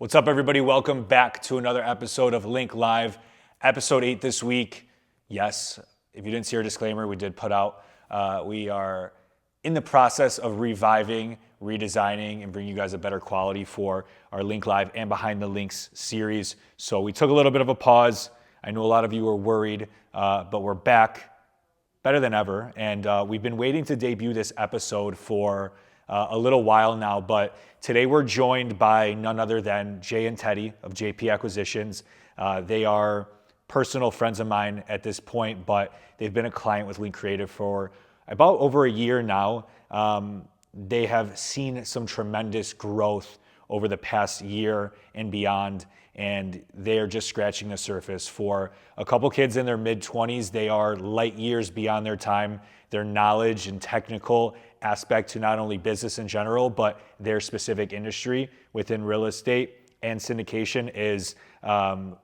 What's up, everybody? Welcome back to another episode of Link Live, episode 8 this week. Yes, if you didn't see our disclaimer, we did put out. We are in the process of reviving, redesigning, and bringing you guys a better quality for our Link Live and Behind the Links series. So we took a little bit of a pause. I know a lot of you were worried, but we're back better than ever. And we've been waiting to debut this episode for a little while now, but today we're joined by none other than Jay and Teddy of JP Acquisitions. They are personal friends of mine at this point, but they've been a client with Link Creative for about over a year now. They have seen some tremendous growth over the past year and beyond, and they are just scratching the surface. For a couple kids in their mid-20s, they are light years beyond their time. Their knowledge and technical aspect to not only business in general, but their specific industry within real estate and syndication is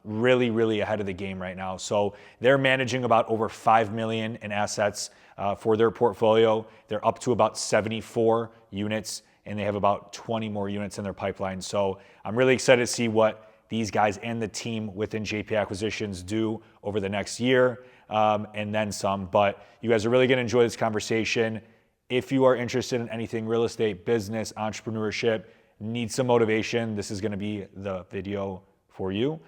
really, really ahead of the game right now. So they're managing about over $5 million in assets for their portfolio. They're up to about 74 units, and they have about 20 more units in their pipeline. So I'm really excited to see what these guys and the team within JP Acquisitions do over the next year and then some. But you guys are really going to enjoy this conversation. If you are interested in anything real estate, business, entrepreneurship, need some motivation, this is going to be the video for you.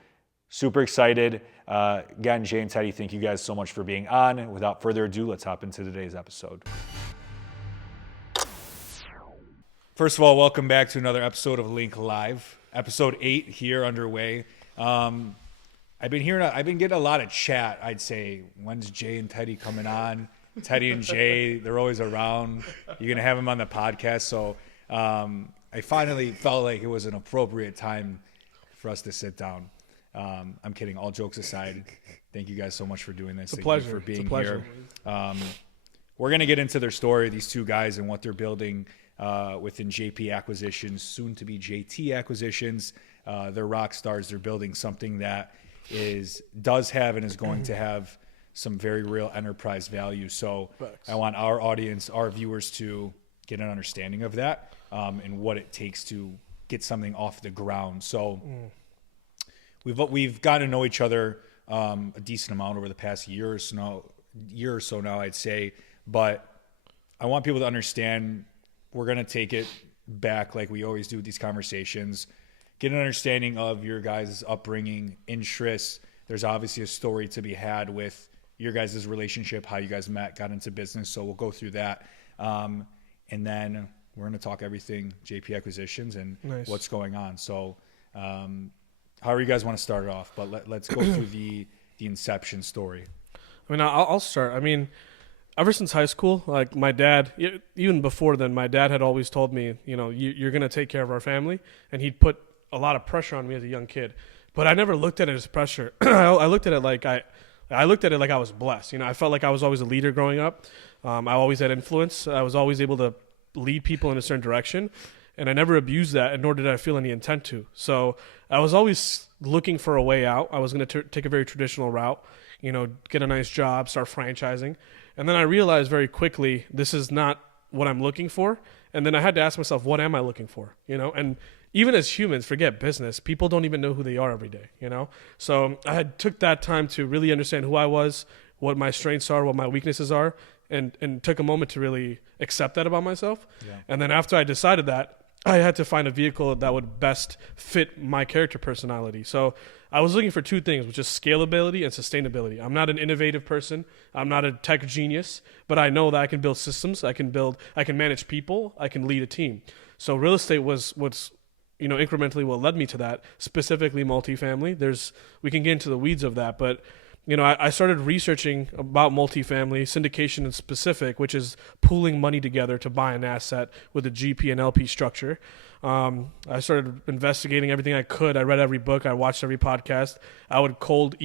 Super excited. Again, Jay and Teddy, thank you guys so much for being on. And without further ado, let's hop into today's episode. First of all, welcome back to another episode of Link Live. Episode 8 here underway. I've been getting a lot of chat. I'd say, when's Jay and Teddy coming on? Teddy and Jay, they're always around. You're going to have them on the podcast. So I finally felt like it was an appropriate time for us to sit down. I'm kidding. All jokes aside, thank you guys so much for doing this. It's a pleasure. For being it's a pleasure. Here. We're going to get into their story, these two guys, and what they're building within JP Acquisitions, soon to be JT Acquisitions. They're rock stars. They're building something that does have and is going to have some very real enterprise value. So I want our audience, our viewers, to get an understanding of that and what it takes to get something off the ground. So we've gotten to know each other a decent amount over the past year or so now, I'd say. But I want people to understand we're going to take it back like we always do with these conversations, get an understanding of your guys' upbringing, interests. There's obviously a story to be had with your guys' relationship, how you guys met, got into business. So we'll go through that. And then we're going to talk everything JP Acquisitions and what's going on. So however you guys want to start it off, but let's go through the inception story. I mean, I'll start. I mean, ever since high school, like my dad, even before then, my dad had always told me, you're going to take care of our family. And he'd put a lot of pressure on me as a young kid. But I never looked at it as pressure. I looked at it like I was blessed. I felt like I was always a leader growing up. I always had influence. I was always able to lead people in a certain direction. And I never abused that, and nor did I feel any intent to. So I was always looking for a way out. I was going to take a very traditional route, get a nice job, start franchising. And then I realized very quickly, this is not what I'm looking for. And then I had to ask myself, what am I looking for? And even as humans, forget business, people don't even know who they are every day, So I took that time to really understand who I was, what my strengths are, what my weaknesses are, and took a moment to really accept that about myself. Yeah. And then after I decided that, I had to find a vehicle that would best fit my character personality. So I was looking for two things, which is scalability and sustainability. I'm not an innovative person. I'm not a tech genius, but I know that I can build systems. I can manage people. I can lead a team. So real estate was what's incrementally what led me to that, specifically multifamily. We can get into the weeds of that, but I started researching about multifamily syndication in specific, which is pooling money together to buy an asset with a GP and LP structure. I started investigating everything I could. I read every book. I watched every podcast. I would cold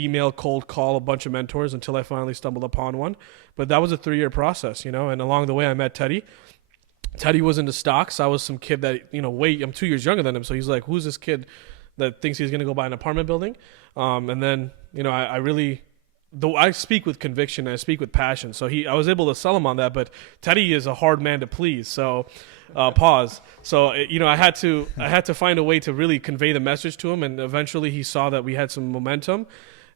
call a bunch of mentors until I finally stumbled upon one. But that was a 3-year process, and along the way I met Teddy. Teddy was into stocks. I was some kid that, I'm 2 years younger than him. So he's like, who's this kid that thinks he's going to go buy an apartment building? And then, I really though I speak with conviction, I speak with passion. So I was able to sell him on that. But Teddy is a hard man to please. So pause. So I had to find a way to really convey the message to him, and eventually he saw that we had some momentum,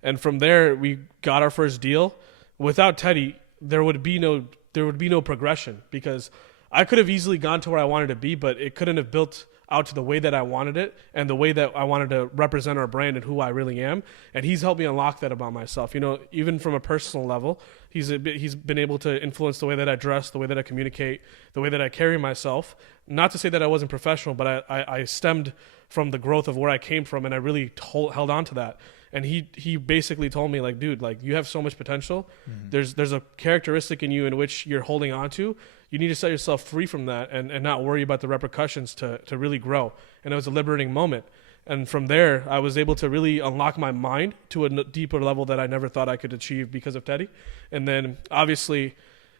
and from there we got our first deal. Without Teddy, there would be no progression, because I could have easily gone to where I wanted to be, but it couldn't have built out to the way that I wanted it and the way that I wanted to represent our brand and who I really am. And he's helped me unlock that about myself. Even from a personal level, he's been able to influence the way that I dress, the way that I communicate, the way that I carry myself. Not to say that I wasn't professional, but I stemmed from the growth of where I came from, and I really held on to that. And he basically told me, like, dude, like, you have so much potential. Mm-hmm. There's a characteristic in you in which you're holding on to. You need to set yourself free from that and not worry about the repercussions to really grow. And it was a liberating moment. And from there, I was able to really unlock my mind to a deeper level that I never thought I could achieve because of Teddy. And then obviously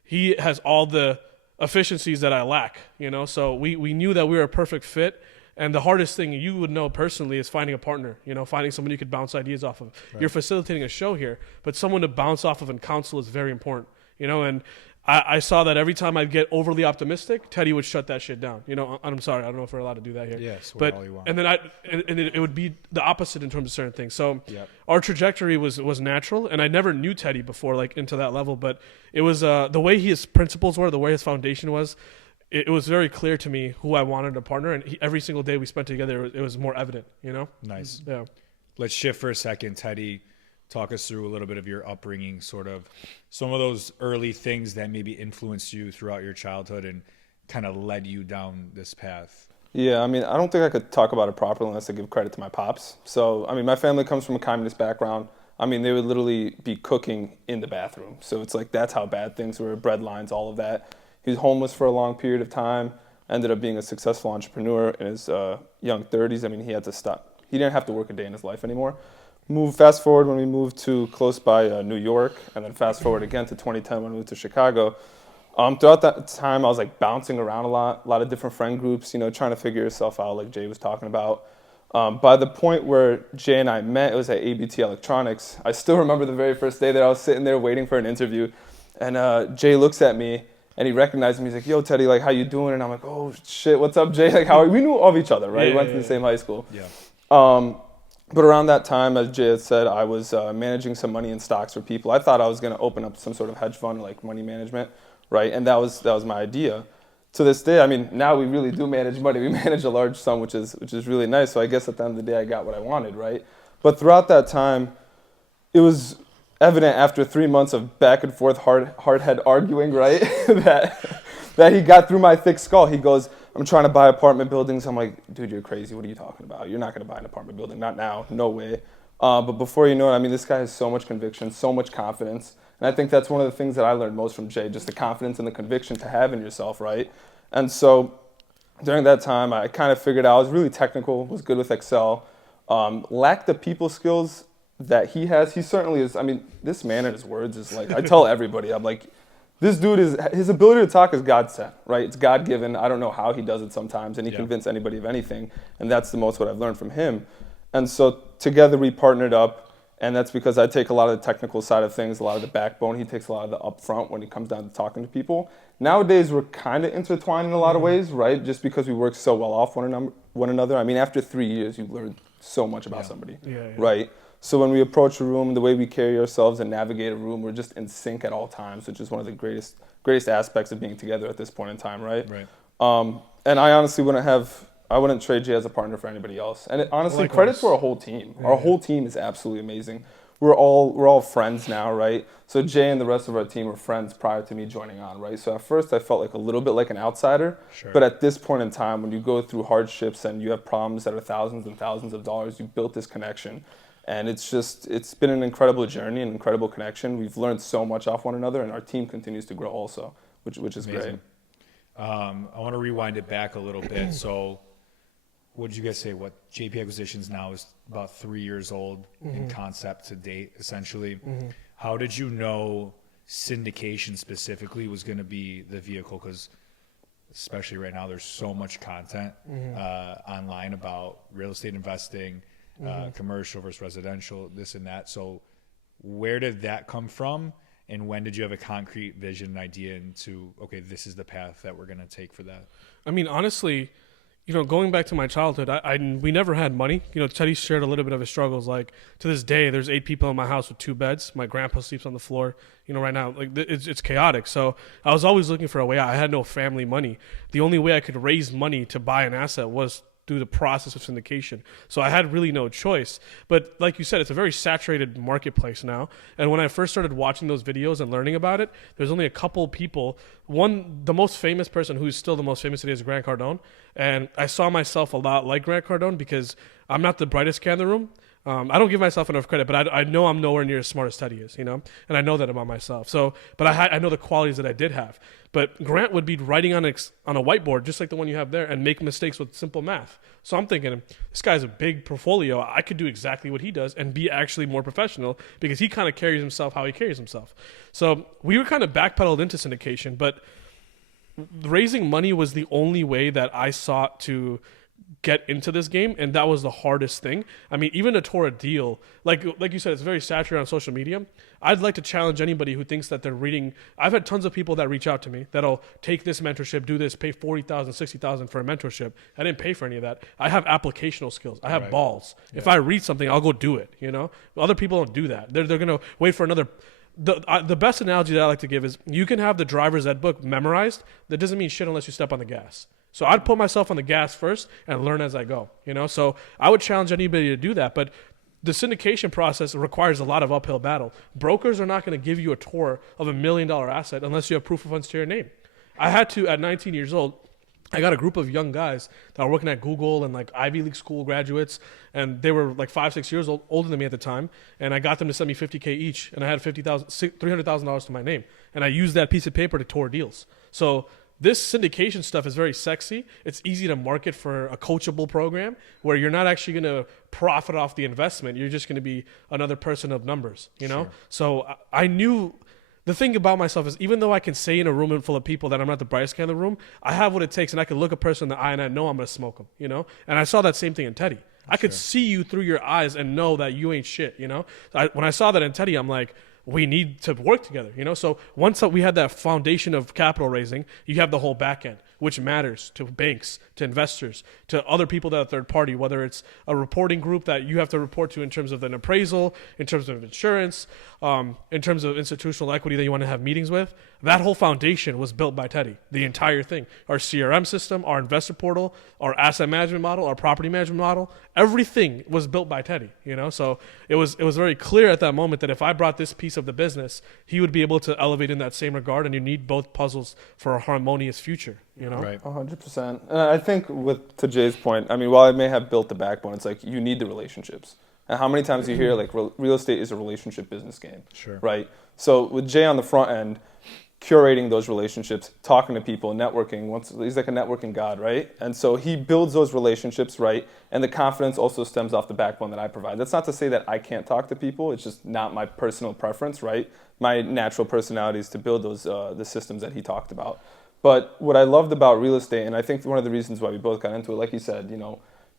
he has all the efficiencies that I lack, so we knew that we were a perfect fit. And the hardest thing you would know personally is finding a partner, finding someone you could bounce ideas off of. Right. You're facilitating a show here, but someone to bounce off of and counsel is very important, and I saw that every time I'd get overly optimistic, Teddy would shut that shit down. I'm sorry, I don't know if we're allowed to do that here. Yes, but all you want. and then it would be the opposite in terms of certain things. So Our trajectory was natural, and I never knew Teddy before, like, into that level. But it was the way his principles were, the way his foundation was. It was very clear to me who I wanted to partner, and every single day we spent together, it was more evident. Nice. Yeah. Let's shift for a second, Teddy. Talk us through a little bit of your upbringing, sort of some of those early things that maybe influenced you throughout your childhood and kind of led you down this path. Yeah, I don't think I could talk about it properly unless I give credit to my pops. So, my family comes from a communist background. They would literally be cooking in the bathroom. So it's like, that's how bad things were, bread lines, all of that. He was homeless for a long period of time, ended up being a successful entrepreneur in his young 30s. He had to stop. He didn't have to work a day in his life anymore. Fast forward when we moved to close by New York, and then fast forward again to 2010 when we moved to Chicago. Throughout that time, I was like bouncing around a lot of different friend groups, trying to figure yourself out, like Jay was talking about. By the point where Jay and I met, it was at ABT Electronics. I still remember the very first day that I was sitting there waiting for an interview, and Jay looks at me, and he recognized me. He's like, "Yo, Teddy, like, how you doing?" And I'm like, "Oh shit, what's up, Jay? Like, how are we?" knew of each other, right? We went to the same high school. Yeah. But around that time, as Jay had said, I was managing some money in stocks for people. I thought I was going to open up some sort of hedge fund, like money management, right? And that was my idea. To this day, now we really do manage money. We manage a large sum, which is really nice. So I guess at the end of the day, I got what I wanted, right? But throughout that time, it was evident after 3 months of back and forth hard head arguing, right, that he got through my thick skull. He goes, "I'm trying to buy apartment buildings." I'm like, "Dude, you're crazy. What are you talking about? You're not going to buy an apartment building. Not now. No way." But before you know it, this guy has so much conviction, so much confidence. And I think that's one of the things that I learned most from Jay, just the confidence and the conviction to have in yourself, right? And so during that time, I kind of figured out I was really technical, was good with Excel, lacked the people skills that he has. He certainly is. This man and his words is like, I tell everybody, I'm like, this dude his ability to talk is God sent, right? It's God given. I don't know how he does it sometimes, and he convinces anybody of anything. And that's the most what I've learned from him. And so together we partnered up, and that's because I take a lot of the technical side of things, a lot of the backbone. He takes a lot of the upfront when it comes down to talking to people. Nowadays, we're kind of intertwined in a lot of ways, right? Just because we work so well off one another. After 3 years, you learn so much about somebody, right? So when we approach a room, the way we carry ourselves and navigate a room, we're just in sync at all times, which is one of the greatest aspects of being together at this point in time, right? Right. And I honestly wouldn't trade Jay as a partner for anybody else. And honestly, credit to our whole team. Yeah. Our whole team is absolutely amazing. We're all friends now, right? So Jay and the rest of our team were friends prior to me joining on, right? So at first I felt like a little bit like an outsider. Sure. But at this point in time, when you go through hardships and you have problems that are thousands and thousands of dollars, you built this connection. And it's been an incredible journey, an incredible connection. We've learned so much off one another, and our team continues to grow also, which is amazing. Great. I want to rewind it back a little bit. So what did you guys say? What JP Acquisitions now is about 3 years old in concept to date, essentially. Mm-hmm. How did you know syndication specifically was going to be the vehicle? Because especially right now, there's so much content online about real estate investing, commercial versus residential, this and that. So Where did that come from? And when did you have a concrete vision and idea into, okay, this is the path that we're going to take for that? I mean, honestly, going back to my childhood, we never had money. Teddy shared a little bit of his struggles. Like, to this day, there's 8 people in my house with 2 beds. My grandpa sleeps on the floor. Right now, like, it's chaotic. So I was always looking for a way out. I had no family money. The only way I could raise money to buy an asset was through the process of syndication. So I had really no choice. But like you said, it's a very saturated marketplace now. And when I first started watching those videos and learning about it, there's only a couple people. One, the most famous person who's still the most famous today is Grant Cardone. And I saw myself a lot like Grant Cardone because I'm not the brightest guy in the room. I don't give myself enough credit, but I know I'm nowhere near as smart as Teddy is, and I know that about myself. So, but I know the qualities that I did have. But Grant would be writing on a whiteboard, just like the one you have there, and make mistakes with simple math. So I'm thinking, this guy's a big portfolio. I could do exactly what he does and be actually more professional because he kind of carries himself how he carries himself. So we were kind of backpedaled into syndication, but raising money was the only way that I sought to get into this game, and that was the hardest thing. I mean, even to tour a deal, like you said, it's very saturated on social media. I'd like to challenge anybody who thinks that they're reading. I've had tons of people that reach out to me that'll take this mentorship, do this, pay $40,000, $60,000 for a mentorship. I didn't pay for any of that. I have applicational skills. I have balls. Yeah. If I read something, I'll go do it. Other people don't do that. They're gonna wait for another. The best analogy that I like to give is you can have the driver's ed book memorized. That doesn't mean shit unless you step on the gas. So I'd put myself on the gas first and learn as I go, So I would challenge anybody to do that. But the syndication process requires a lot of uphill battle. Brokers are not going to give you a tour of $1 million asset unless you have proof of funds to your name. I had to, at 19 years old, I got a group of young guys that were working at Google and like Ivy League school graduates, and they were like 5-6 years old, older than me at the time. And I got them to send me $50K each, and I had $300,000 to my name, and I used that piece of paper to tour deals. So this syndication stuff is very sexy. It's easy to market for a coachable program where you're not actually going to profit off the investment. You're just going to be another person of numbers, Sure. So I knew. The thing about myself is, even though I can say in a room full of people that I'm not the brightest guy in the room, I have what it takes, and I can look a person in the eye, and I know I'm going to smoke them, And I saw that same thing in Teddy. I could see you through your eyes and know that you ain't shit, When I saw that in Teddy, I'm like, we need to work together, So once we had that foundation of capital raising, you have the whole back end, which matters to banks, to investors, to other people that are third party, whether it's a reporting group that you have to report to in terms of an appraisal, in terms of insurance, in terms of institutional equity that you want to have meetings with. That whole foundation was built by Teddy, the entire thing. Our CRM system, our investor portal, our asset management model, our property management model, everything was built by Teddy, So it was very clear at that moment that if I brought this piece of the business, he would be able to elevate in that same regard, and you need both puzzles for a harmonious future, Right. 100%. And I think to Jay's point, I mean, while I may have built the backbone, it's like you need the relationships. And how many times you hear like real estate is a relationship business game, Sure. Right? So with Jay on the front end, curating those relationships, talking to people, networking. He's like a networking god, right? And so he builds those relationships, right? And the confidence also stems off the backbone that I provide. That's not to say that I can't talk to people. It's just not my personal preference, right? My natural personality is to build those the systems that he talked about. But what I loved about real estate, and I think one of the reasons why we both got into it, like you said,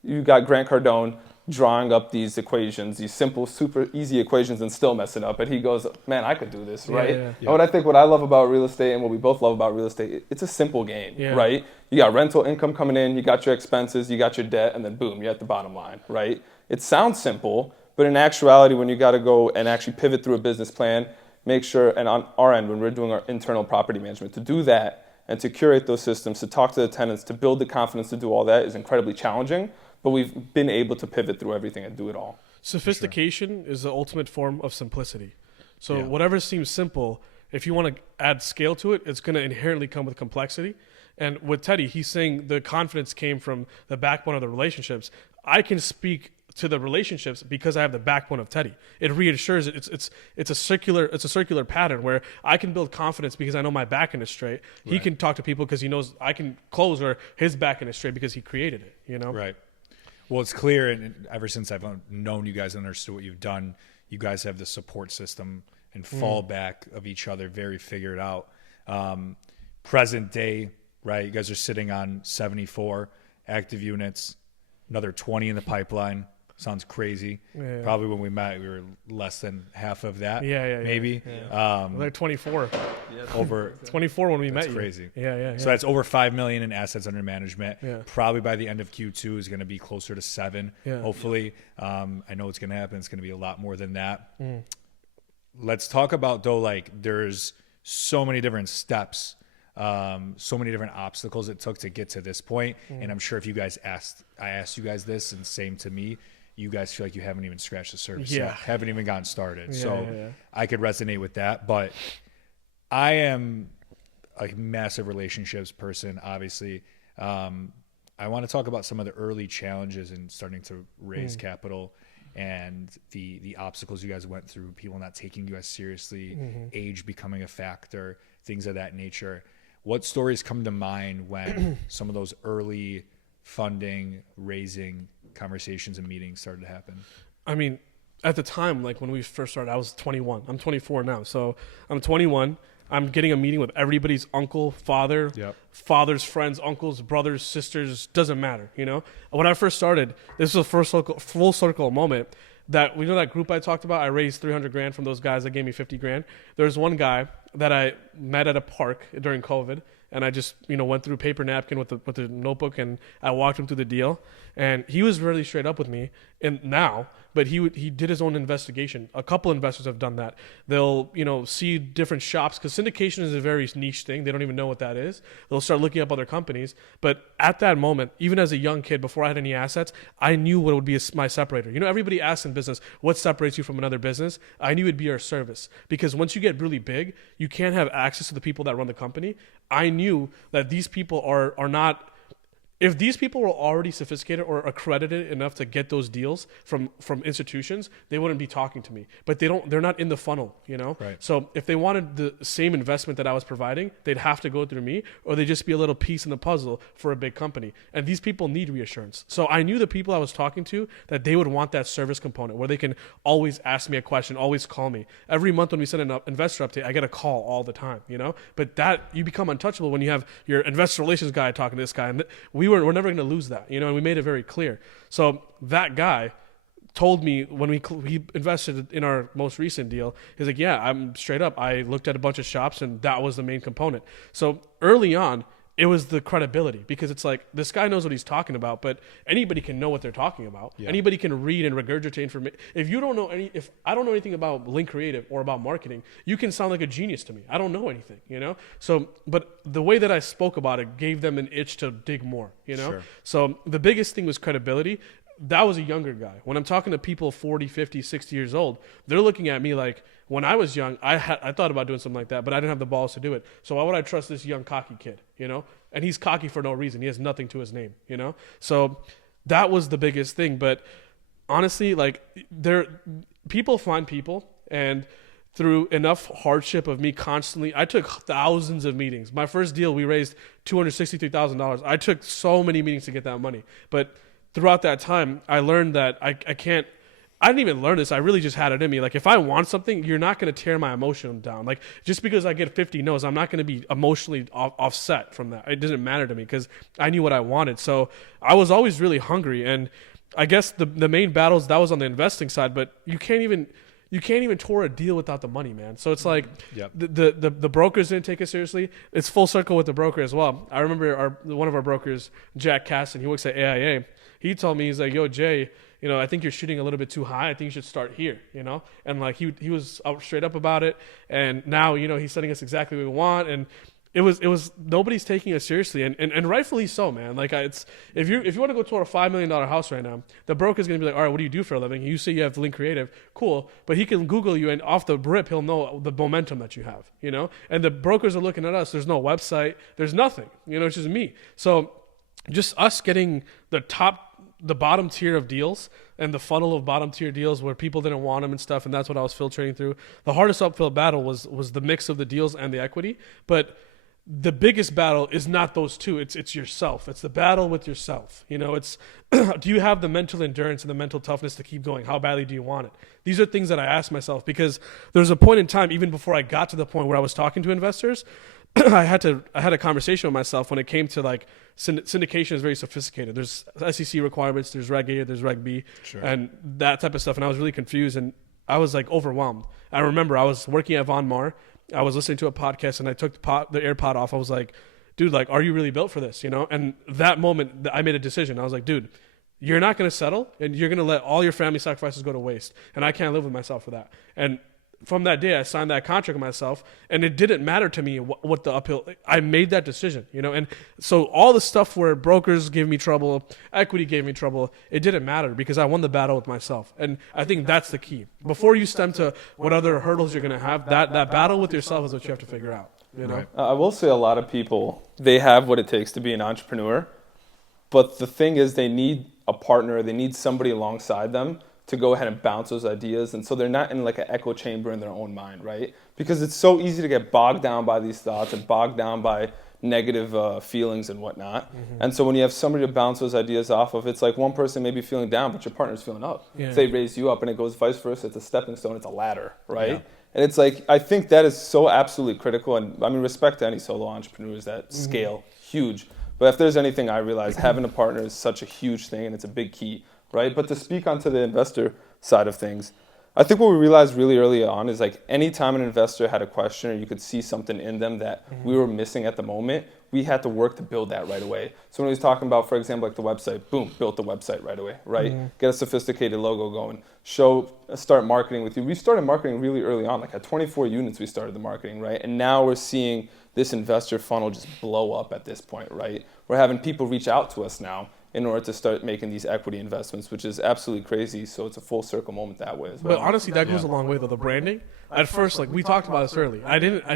you got Grant Cardone drawing up these equations, these simple, super easy equations, and still messing up. And he goes, man, I could do this, right? Yeah. And what I love about real estate and what we both love about real estate, it's a simple game, right? You got rental income coming in, you got your expenses, you got your debt, and then boom, you're at the bottom line, right? It sounds simple, but in actuality, when you got to go and actually pivot through a business plan, make sure, and on our end, when we're doing our internal property management, to do that and to curate those systems, to talk to the tenants, to build the confidence to do all that is incredibly challenging. But we've been able to pivot through everything and do it all. Sophistication is the ultimate form of simplicity. So whatever seems simple, if you want to add scale to it, it's going to inherently come with complexity. And with Teddy, he's saying the confidence came from the backbone of the relationships. I can speak to the relationships because I have the backbone of Teddy. It reassures it. It's a circular pattern where I can build confidence because I know my back end is straight. Right. He can talk to people because he knows I can close, or his back end is straight because he created it. Right. Well, it's clear, and ever since I've known you guys and understood what you've done, you guys have the support system and fallback of each other very figured out. Present day, right? You guys are sitting on 74 active units, another 20 in the pipeline. sounds crazy. Yeah. Probably when we met, we were less than half of that. Maybe. Like 24. Over 24 when we met. That's crazy. Yeah. So that's over 5 million in assets under management. Yeah. Probably by the end of Q2 is going to be closer to 7. Yeah. Hopefully, I know it's going to happen. It's going to be a lot more than that. Let's talk about though. Like, there's so many different steps, so many different obstacles it took to get to this point. And I'm sure if you guys I asked you guys this, and same to me, you guys feel like you haven't even scratched the surface yet, haven't even gotten started. I could resonate with that, but I am a massive relationships person, obviously. I want to talk about some of the early challenges in starting to raise capital and the obstacles you guys went through, people not taking you as seriously, age becoming a factor, things of that nature. What stories come to mind when some of those early funding, raising conversations and meetings started to happen? I mean, at the time, like when we first started, I was 21. I'm 24 now. So I'm 21. I'm getting a meeting with everybody's uncle, father, father's friends, uncles, brothers, sisters, doesn't matter, you know? When I first started, this was a full circle moment that, we know that group I talked about, I raised 300 grand from those guys that gave me 50 grand. There's one guy that I met at a park during COVID, and I just, went through paper napkin with the notebook, and I walked him through the deal. And he was really straight up with me but he did his own investigation. A couple investors have done that. They'll, see different shops, because syndication is a very niche thing. They don't even know what that is. They'll start looking up other companies. But at that moment, even as a young kid, before I had any assets, I knew what would be my separator. Everybody asks in business, what separates you from another business? I knew it'd be our service. Because once you get really big, you can't have access to the people that run the company. I knew that these people are not... If these people were already sophisticated or accredited enough to get those deals from institutions, they wouldn't be talking to me. But they're not in the funnel, Right. So if they wanted the same investment that I was providing, they'd have to go through me, or they'd just be a little piece in the puzzle for a big company. And these people need reassurance. So I knew the people I was talking to, that they would want that service component where they can always ask me a question, always call me. Every month when we send an investor update, I get a call all the time, But that, you become untouchable when you have your investor relations guy talking to this guy. And we're never going to lose that, and we made it very clear. So that guy told me when he invested in our most recent deal, he's like, yeah, I'm straight up. I looked at a bunch of shops, and that was the main component. So early on, it was the credibility, because it's like, this guy knows what he's talking about, but anybody can know what they're talking about. Yeah. Anybody can read and regurgitate information. If I don't know anything about Link Creative or about marketing, you can sound like a genius to me. I don't know anything, So, but the way that I spoke about it gave them an itch to dig more, Sure. So the biggest thing was credibility. That was a younger guy. When I'm talking to people 40, 50, 60 years old, they're looking at me like, when I was young, I thought about doing something like that, but I didn't have the balls to do it. So why would I trust this young cocky kid, And he's cocky for no reason. He has nothing to his name, So that was the biggest thing. But honestly, like, people find people, and through enough hardship of me constantly, I took thousands of meetings. My first deal, we raised $263,000. I took so many meetings to get that money. But throughout that time, I learned that I didn't even learn this. I really just had it in me. Like, if I want something, you're not going to tear my emotion down. Like, just because I get 50 no's, I'm not going to be emotionally offset from that. It doesn't matter to me, because I knew what I wanted. So I was always really hungry. And I guess the main battles, that was on the investing side, but you can't even tour a deal without the money, man. So it's like, the brokers didn't take it seriously. It's full circle with the broker as well. I remember one of our brokers, Jack Caston, he works at AIA. He told me, he's like, yo, Jay, I think you're shooting a little bit too high. I think you should start here, And like, he was straight up about it. And now, he's sending us exactly what we want. And it was nobody's taking us seriously, and rightfully so, man. Like, if you want to go tour a $5 million house right now, the broker's gonna be like, all right, what do you do for a living? You say you have Link Creative, cool, but he can Google you, and off the rip, he'll know the momentum that you have, And the brokers are looking at us. There's no website, there's nothing, it's just me. So just us getting the bottom tier of deals and the funnel of bottom tier deals where people didn't want them and stuff, and that's what I was filtering through. The hardest uphill battle was the mix of the deals and the equity, but the biggest battle is not those two. It's yourself. It's the battle with yourself. It's do you have the mental endurance and the mental toughness to keep going? How badly do you want it? These are things that I ask myself, because there's a point in time, even before I got to the point where I was talking to investors, I had a conversation with myself when it came to like syndication is very sophisticated. There's SEC requirements, there's Reg A, there's Reg B, and that type of stuff. And I was really confused and I was like overwhelmed. I remember I was working at Von Maur. I was listening to a podcast and I took the AirPod off. I was like, dude, like, are you really built for this? You know? And that moment I made a decision. I was like, dude, you're not going to settle and you're going to let all your family sacrifices go to waste. And I can't live with myself for that. And from that day, I signed that contract with myself, and it didn't matter to me what the uphill. I made that decision, you know. And so all the stuff where brokers gave me trouble, equity gave me trouble, it didn't matter because I won the battle with myself. And I think that's the key. Before you stem to what other hurdles you're going to have, that battle with yourself is what you have to figure out. You know. Right. I will say a lot of people, they have what it takes to be an entrepreneur, but the thing is they need a partner, they need somebody alongside them to go ahead and bounce those ideas. And so they're not in like an echo chamber in their own mind, right? Because it's so easy to get bogged down by these thoughts and bogged down by negative feelings and whatnot. And so when you have somebody to bounce those ideas off of, it's like one person may be feeling down, but your partner's feeling up. So they raise you up and it goes vice versa. It's a stepping stone, it's a ladder, right? Yeah. And it's like, I think that is so absolutely critical. And I mean, respect to any solo entrepreneurs that scale, huge. But if there's anything I realize, having a partner is such a huge thing and it's a big key. Right, but to speak onto the investor side of things, I think what we realized really early on is like anytime an investor had a question or you could see something in them that we were missing at the moment, we had to work to build that right away. So when he was talking about, for example, like the website, boom, built the website right away, right? Get a sophisticated logo going, start marketing with you. We started marketing really early on, like at 24 units we started the marketing, right? And now we're seeing this investor funnel just blow up at this point, right? We're having people reach out to us now in order to start making these equity investments, which is absolutely crazy. So it's a full circle moment that way as well. But honestly, that goes a long way though. The branding. At first, like we talked about this early, I don't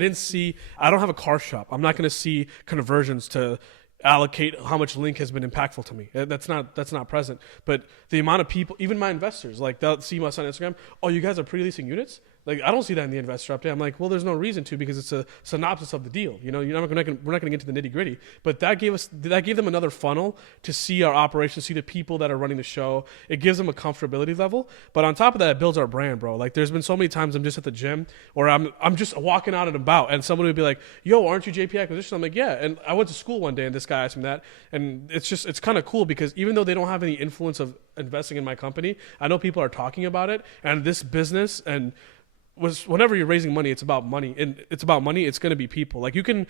have a car shop. I'm not going to see conversions to allocate how much link has been impactful to me. That's not present. But the amount of people, even my investors, like they'll see us on Instagram. Oh, you guys are pre-leasing units? Like I don't see that in the investor update. I'm like, well, there's no reason to because it's a synopsis of the deal. You know, we're not going to get to the nitty gritty. But that gave them another funnel to see our operations, see the people that are running the show. It gives them a comfortability level. But on top of that, it builds our brand, bro. Like there's been so many times I'm just at the gym or I'm just walking out and about, and somebody would be like, "Yo, aren't you JP Acquisition?" I'm like, "Yeah." And I went to school one day, and this guy asked me that, and it's kind of cool because even though they don't have any influence of investing in my company, I know people are talking about it, and this business and whenever you're raising money, it's about money, and it's going to be people. Like you can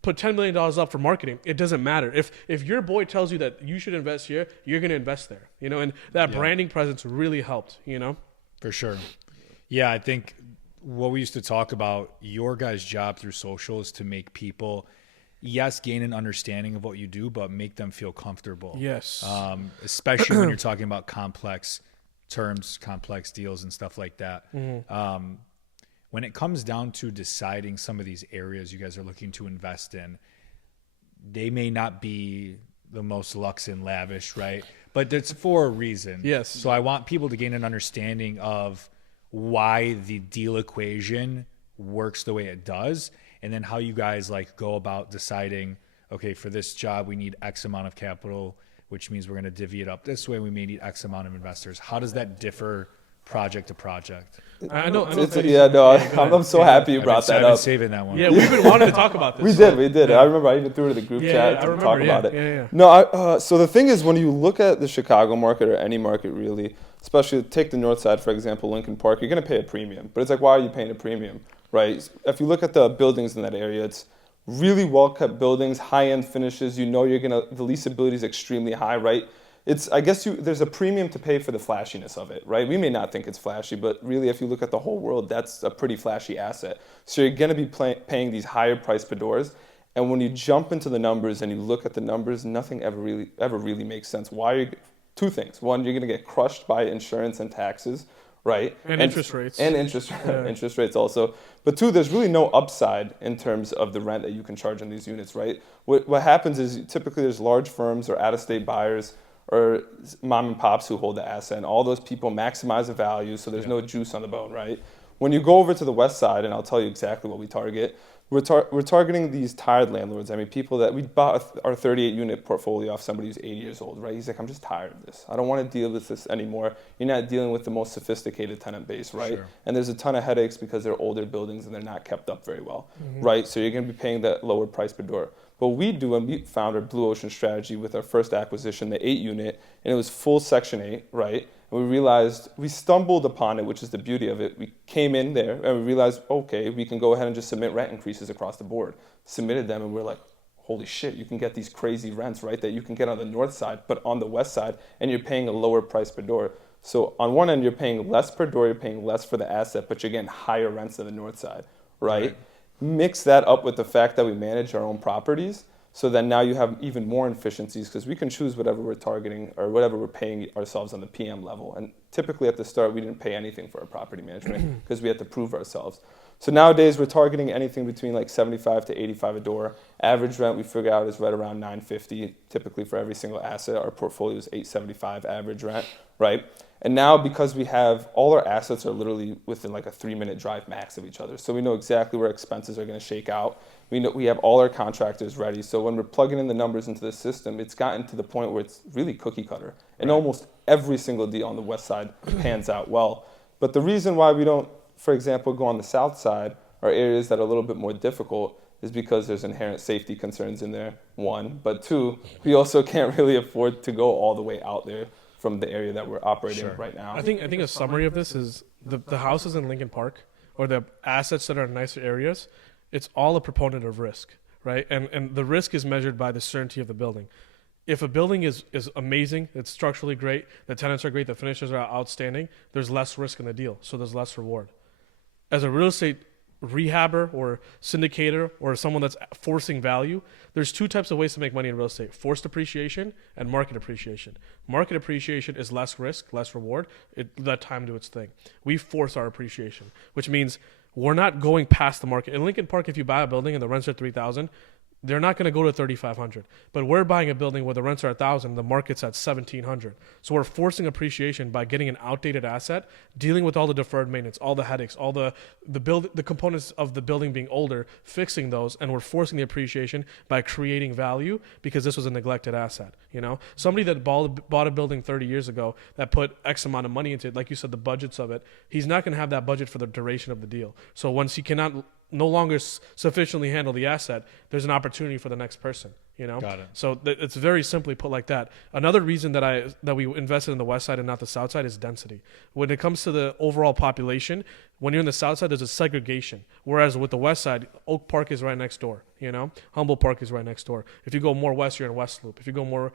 put $10 million up for marketing. It doesn't matter. If your boy tells you that you should invest here, you're going to invest there, you know, and that branding presence really helped, you know? For sure. Yeah. I think what we used to talk about, your guys' job through social is to make people, yes, gain an understanding of what you do, but make them feel comfortable. Yes. Especially when you're talking about complex terms, complex deals and stuff like that. When it comes down to deciding some of these areas you guys are looking to invest in, they may not be the most luxe and lavish, right? But it's for a reason. Yes. So I want people to gain an understanding of why the deal equation works the way it does, and then how you guys like go about deciding, okay, for this job we need X amount of capital, which means we're going to divvy it up this way. We may need X amount of investors. How does that differ project to project? I know. I'm so happy you brought that I've been up. saving that one. Yeah, we've been wanting to talk about this. We did. I remember I even threw it in the group chat to talk about it. Yeah. No, so the thing is, when you look at the Chicago market or any market really, especially take the north side, for example, Lincoln Park, you're going to pay a premium. But it's like, why are you paying a premium, right? If you look at the buildings in that area, it's really well-kept buildings, high-end finishes. You know the leasability is extremely high, right? There's a premium to pay for the flashiness of it, right? We may not think it's flashy, but really if you look at the whole world, that's a pretty flashy asset. So you're going to be paying these higher price per doors. And when you jump into the numbers and you look at the numbers, nothing ever really makes sense. Two things. One, you're going to get crushed by insurance and taxes, right? And interest rates. And interest rates also. But two, there's really no upside in terms of the rent that you can charge on these units, right? What happens is typically there's large firms or out-of-state buyers or mom and pops who hold the asset, and all those people maximize the value, so there's no juice on the bone, right? When you go over to the west side, and I'll tell you exactly what we target, we're targeting these tired landlords. I mean, people that we bought our 38 unit portfolio off somebody who's 80 years old, right? He's like, I'm just tired of this. I don't want to deal with this anymore. You're not dealing with the most sophisticated tenant base, right? Sure. And there's a ton of headaches because they're older buildings and they're not kept up very well, right? So you're going to be paying that lower price per door. What we do, and we found our Blue Ocean strategy with our first acquisition, the 8 unit, and it was full Section 8, right? And we realized, we stumbled upon it, which is the beauty of it. We came in there and we realized, okay, we can go ahead and just submit rent increases across the board. Submitted them and we're like, holy shit, you can get these crazy rents, right, that you can get on the north side, but on the west side, and you're paying a lower price per door. So on one end, you're paying less per door, you're paying less for the asset, but you're getting higher rents than the north side, right? Mix that up with the fact that we manage our own properties. So then now you have even more efficiencies because we can choose whatever we're targeting or whatever we're paying ourselves on the PM level. And typically at the start, we didn't pay anything for our property management because we had to prove ourselves. So nowadays we're targeting anything between like 75 to 85 a door. Average rent we figure out is right around 950 typically for every single asset. Our portfolio is 875 average rent, right? And now because we have all our assets are literally within like a 3-minute drive max of each other. So we know exactly where expenses are going to shake out. We know we have all our contractors ready. So when we're plugging in the numbers into the system, it's gotten to the point where it's really cookie cutter. And almost every single deal on the west side pans out well. But the reason why we don't, for example, go on the south side or areas that are a little bit more difficult is because there's inherent safety concerns in there, one. But two, we also can't really afford to go all the way out there from the area that we're operating right now. I think a summary of this is the houses in Lincoln Park or the assets that are in nicer areas, it's all a proponent of risk, right? And the risk is measured by the certainty of the building. If a building is amazing, it's structurally great, the tenants are great, the finishes are outstanding, there's less risk in the deal, so there's less reward. As a real estate rehabber or syndicator or someone that's forcing value, there's 2 types of ways to make money in real estate: forced appreciation and market appreciation. Market appreciation is less risk, less reward. Let time do its thing. We force our appreciation, which means we're not going past the market. In Lincoln Park, if you buy a building and the rents are $3,000, they're not going to go to $3,500. But we're buying a building where the rents are $1,000, the market's at $1,700. So we're forcing appreciation by getting an outdated asset, dealing with all the deferred maintenance, all the headaches, all the components of the building being older, fixing those, and we're forcing the appreciation by creating value because this was a neglected asset. You know, somebody that bought a building 30 years ago that put X amount of money into it, like you said, the budgets of it, he's not going to have that budget for the duration of the deal. So once he cannot no longer sufficiently handle the asset, there's an opportunity for the next person, you know? Got it. So it's very simply put like that. Another reason that we invested in the west side and not the south side is density. When it comes to the overall population, when you're in the south side, there's a segregation. Whereas with the west side, Oak Park is right next door, you know? Humboldt Park is right next door. If you go more west, you're in West Loop. If you go more...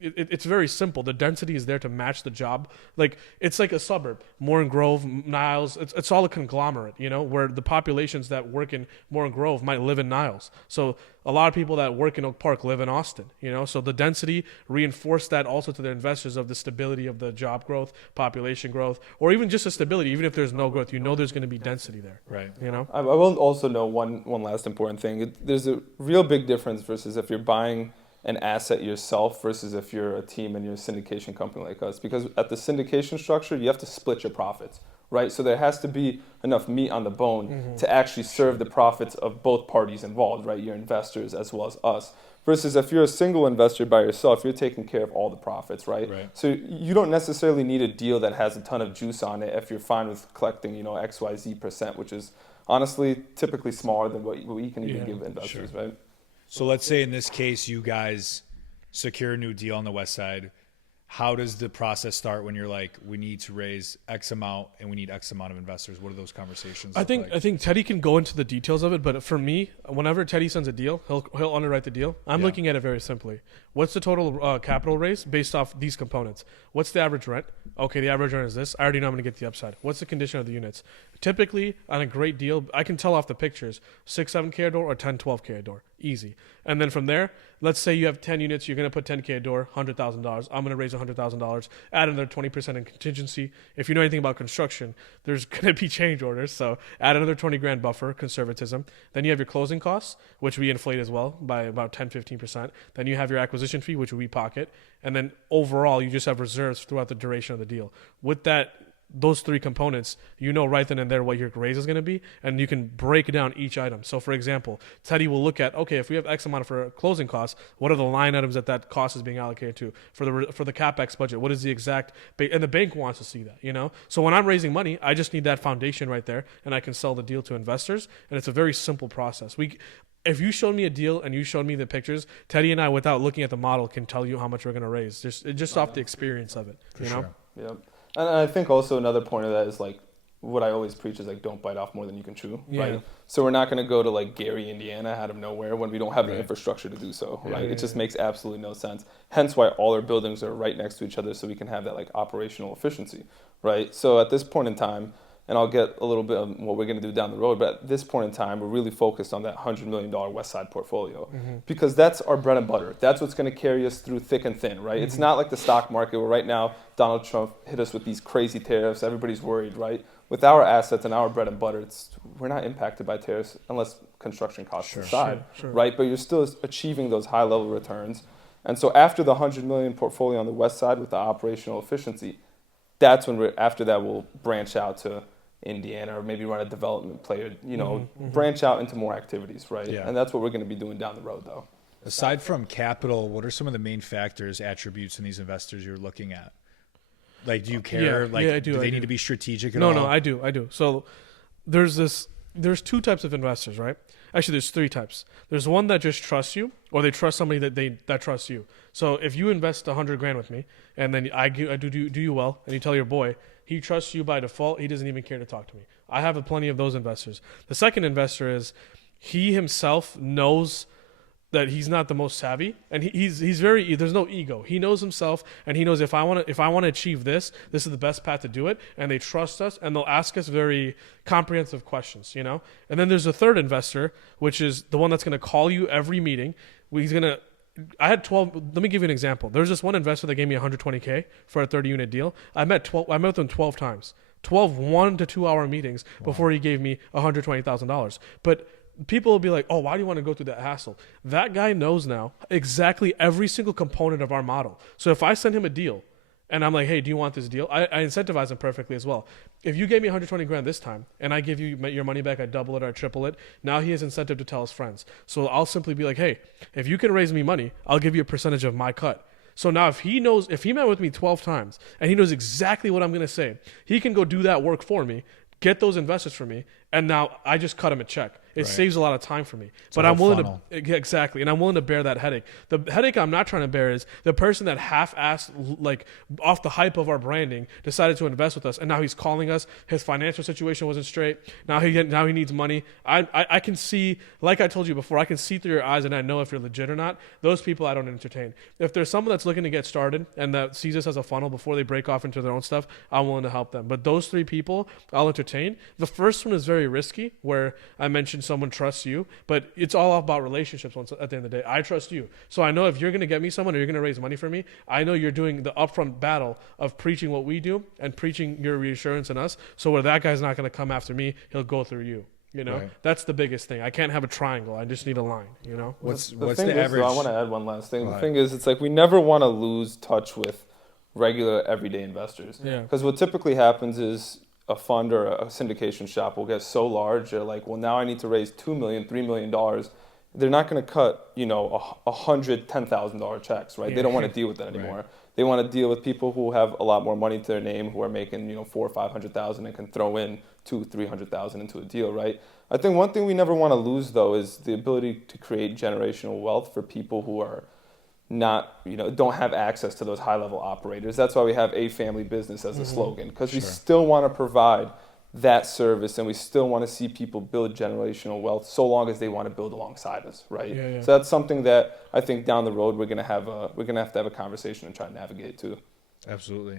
It's very simple. The density is there to match the job. Like, it's like a suburb. Morgan Grove, Niles, it's all a conglomerate, you know, where the populations that work in Morgan Grove might live in Niles. So a lot of people that work in Oak Park live in Austin, you know. So the density reinforced that also to the investors of the stability of the job growth, population growth, or even just the stability. Even if there's no growth, you know there's going to be density there. Right. You know? I will also know one last important thing. There's a real big difference versus if you're buying an asset yourself versus if you're a team and you're a syndication company like us. Because at the syndication structure, you have to split your profits, right? So there has to be enough meat on the bone to actually serve the profits of both parties involved, right? Your investors as well as us. Versus if you're a single investor by yourself, you're taking care of all the profits, right? So you don't necessarily need a deal that has a ton of juice on it if you're fine with collecting, XYZ percent, which is honestly typically smaller than what we can even give investors, right? So let's say in this case, you guys secure a new deal on the west side. How does the process start when you're like, we need to raise X amount and we need X amount of investors? What are those conversations? I think Teddy can go into the details of it, but for me, whenever Teddy sends a deal, he'll underwrite the deal. I'm looking at it very simply. What's the total capital raise based off these components? What's the average rent? Okay, the average rent is this. I already know I'm going to get the upside. What's the condition of the units? Typically, on a great deal, I can tell off the pictures, 6-7K a door or 10-12K a door. Easy. And then from there, let's say you have 10 units, you're going to put 10K a door, $100,000. I'm going to raise $100,000, add another 20% in contingency. If you know anything about construction, there's going to be change orders. So add another 20 grand buffer, conservatism. Then you have your closing costs, which we inflate as well by about 10-15%. Then you have your acquisition fee, which we pocket. And then overall, you just have reserves throughout the duration of the deal. With that those three components, you know right then and there what your raise is going to be, and you can break down each item. So for example, Teddy will look at, okay, if we have X amount for closing costs, what are the line items that cost is being allocated to? For the CapEx budget, what is the exact, and the bank wants to see that, you know? So when I'm raising money, I just need that foundation right there, and I can sell the deal to investors, and it's a very simple process. If you showed me a deal and you showed me the pictures, Teddy and I, without looking at the model, can tell you how much we're going to raise, just off the experience of it, you know? Yep. And I think also another point of that is like what I always preach is like don't bite off more than you can chew, right? So we're not going to go to like Gary, Indiana out of nowhere when we don't have the infrastructure to do so, right? It just makes absolutely no sense. Hence why all our buildings are right next to each other so we can have that like operational efficiency, right? So at this point in time, and I'll get a little bit of what we're going to do down the road, but at this point in time, we're really focused on that $100 million West Side portfolio because that's our bread and butter. That's what's going to carry us through thick and thin, right? It's not like the stock market where right now Donald Trump hit us with these crazy tariffs. Everybody's worried, right? With our assets and our bread and butter, we're not impacted by tariffs unless construction costs aside, right? But you're still achieving those high-level returns. And so after the $100 million portfolio on the West Side with the operational efficiency, that's when after that we'll branch out to Indiana or maybe run a development play, you know, branch out into more activities, right? Yeah. And that's what we're going to be doing down the road, though. Aside from capital, what are some of the main factors, attributes in these investors you're looking at? Like, do you care? I do. Do they need to be strategic at all? No, I do. So there's two types of investors, right? Actually, there's three types. There's one that just trusts you, or they trust somebody that trusts you. So if you invest $100,000 with me, and then I do you well, and you tell your boy, he trusts you by default. He doesn't even care to talk to me. I have plenty of those investors. The second investor is he himself knows that he's not the most savvy, and he's very, there's no ego. He knows himself, and he knows if I want to achieve this is the best path to do it, and they trust us, and they'll ask us very comprehensive questions, you know. And then there's a third investor, which is the one that's going to call you every meeting. I had 12. Let me give you an example. There's this one investor that gave me $120K for a 30-unit deal. I met with him 12 times, 12 1 to 2 hour meetings before he gave me $120,000. But people will be like, oh, why do you want to go through that hassle? That guy knows now exactly every single component of our model. So if I send him a deal and I'm like, hey, do you want this deal? I incentivize him perfectly as well. If you gave me $120,000 this time and I give you your money back, I double it or I triple it. Now he has incentive to tell his friends. So I'll simply be like, hey, if you can raise me money, I'll give you a percentage of my cut. So now if he met with me 12 times and he knows exactly what I'm going to say, he can go do that work for me, get those investors for me, and now I just cut him a check. It saves a lot of time for me. But I'm willing to, exactly, and I'm willing to bear that headache. The headache I'm not trying to bear is the person that half-assed, like off the hype of our branding, decided to invest with us, and now he's calling us. His financial situation wasn't straight. Now he needs money. I can see, like I told you before, I can see through your eyes, and I know if you're legit or not. Those people I don't entertain. If there's someone that's looking to get started and that sees us as a funnel before they break off into their own stuff, I'm willing to help them. But those three people, I'll entertain. The first one is very risky, where I mentioned someone trusts you, but it's all about relationships at the end of the day. I trust you. So I know if you're going to get me someone or you're going to raise money for me, I know you're doing the upfront battle of preaching what we do and preaching your reassurance in us. So where that guy's not going to come after me, he'll go through you. You know, that's the biggest thing. I can't have a triangle. I just need a line, you know? What's the average? I want to add one last thing. The thing is, it's like we never want to lose touch with regular everyday investors. Yeah. Because what typically happens is a fund or a syndication shop will get so large, they're like, well, now I need to raise $2 million, $3 million. They're not going to cut, $100,000, $10,000 checks, right? Yeah. They don't want to deal with that anymore. Right. They want to deal with people who have a lot more money to their name, who are making, $400,000 or $500,000 and can throw in $200,000, $300,000 into a deal, right? I think one thing we never want to lose, though, is the ability to create generational wealth for people who are not, don't have access to those high-level operators. That's why we have a family business as a slogan, because we still want to provide that service, and we still want to see people build generational wealth so long as they want to build alongside us, right? Yeah. So that's something that I think down the road we're gonna have to have a conversation and try to navigate too. Absolutely.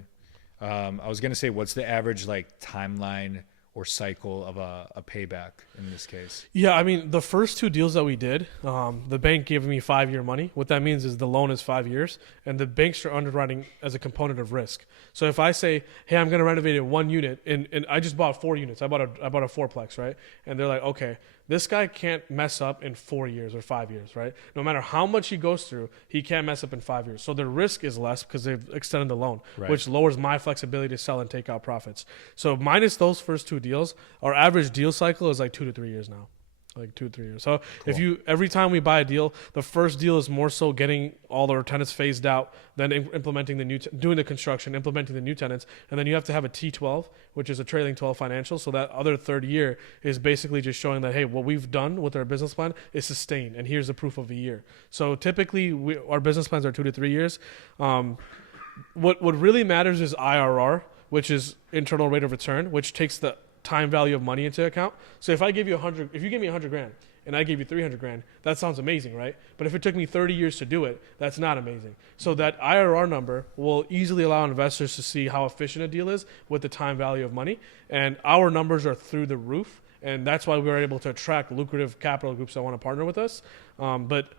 I was gonna say, what's the average timeline or cycle of a payback in this case? Yeah, I mean, the first two deals that we did, the bank gave me 5-year money. What that means is the loan is 5 years, and the banks are underwriting as a component of risk. So if I say, hey, I'm going to renovate it 1 unit, and I just bought 4 units. I bought a fourplex, right? And they're like, okay, this guy can't mess up in 4 years or 5 years, right? No matter how much he goes through, he can't mess up in 5 years. So the risk is less because they've extended the loan, Right. which lowers my flexibility to sell and take out profits. So minus those first 2 deals, our average deal cycle is like 2 to 3 years now. Like 2 to 3 years. So if you every time we buy a deal, the first deal is more so getting all our tenants phased out, then implementing the new, doing the construction, implementing the new tenants, and then you have to have a T12, which is a trailing 12 financial. So that other third year is basically just showing that, hey, what we've done with our business plan is sustained, and here's the proof of a year. So typically, our business plans are 2 to 3 years. What really matters is IRR, which is internal rate of return, which takes the time value of money into account. So if I give you if you give me $100,000 and I gave you $300,000, that sounds amazing, right? But if it took me 30 years to do it, that's not amazing. So that IRR number will easily allow investors to see how efficient a deal is with the time value of money. And our numbers are through the roof. And that's why we were able to attract lucrative capital groups that want to partner with us. But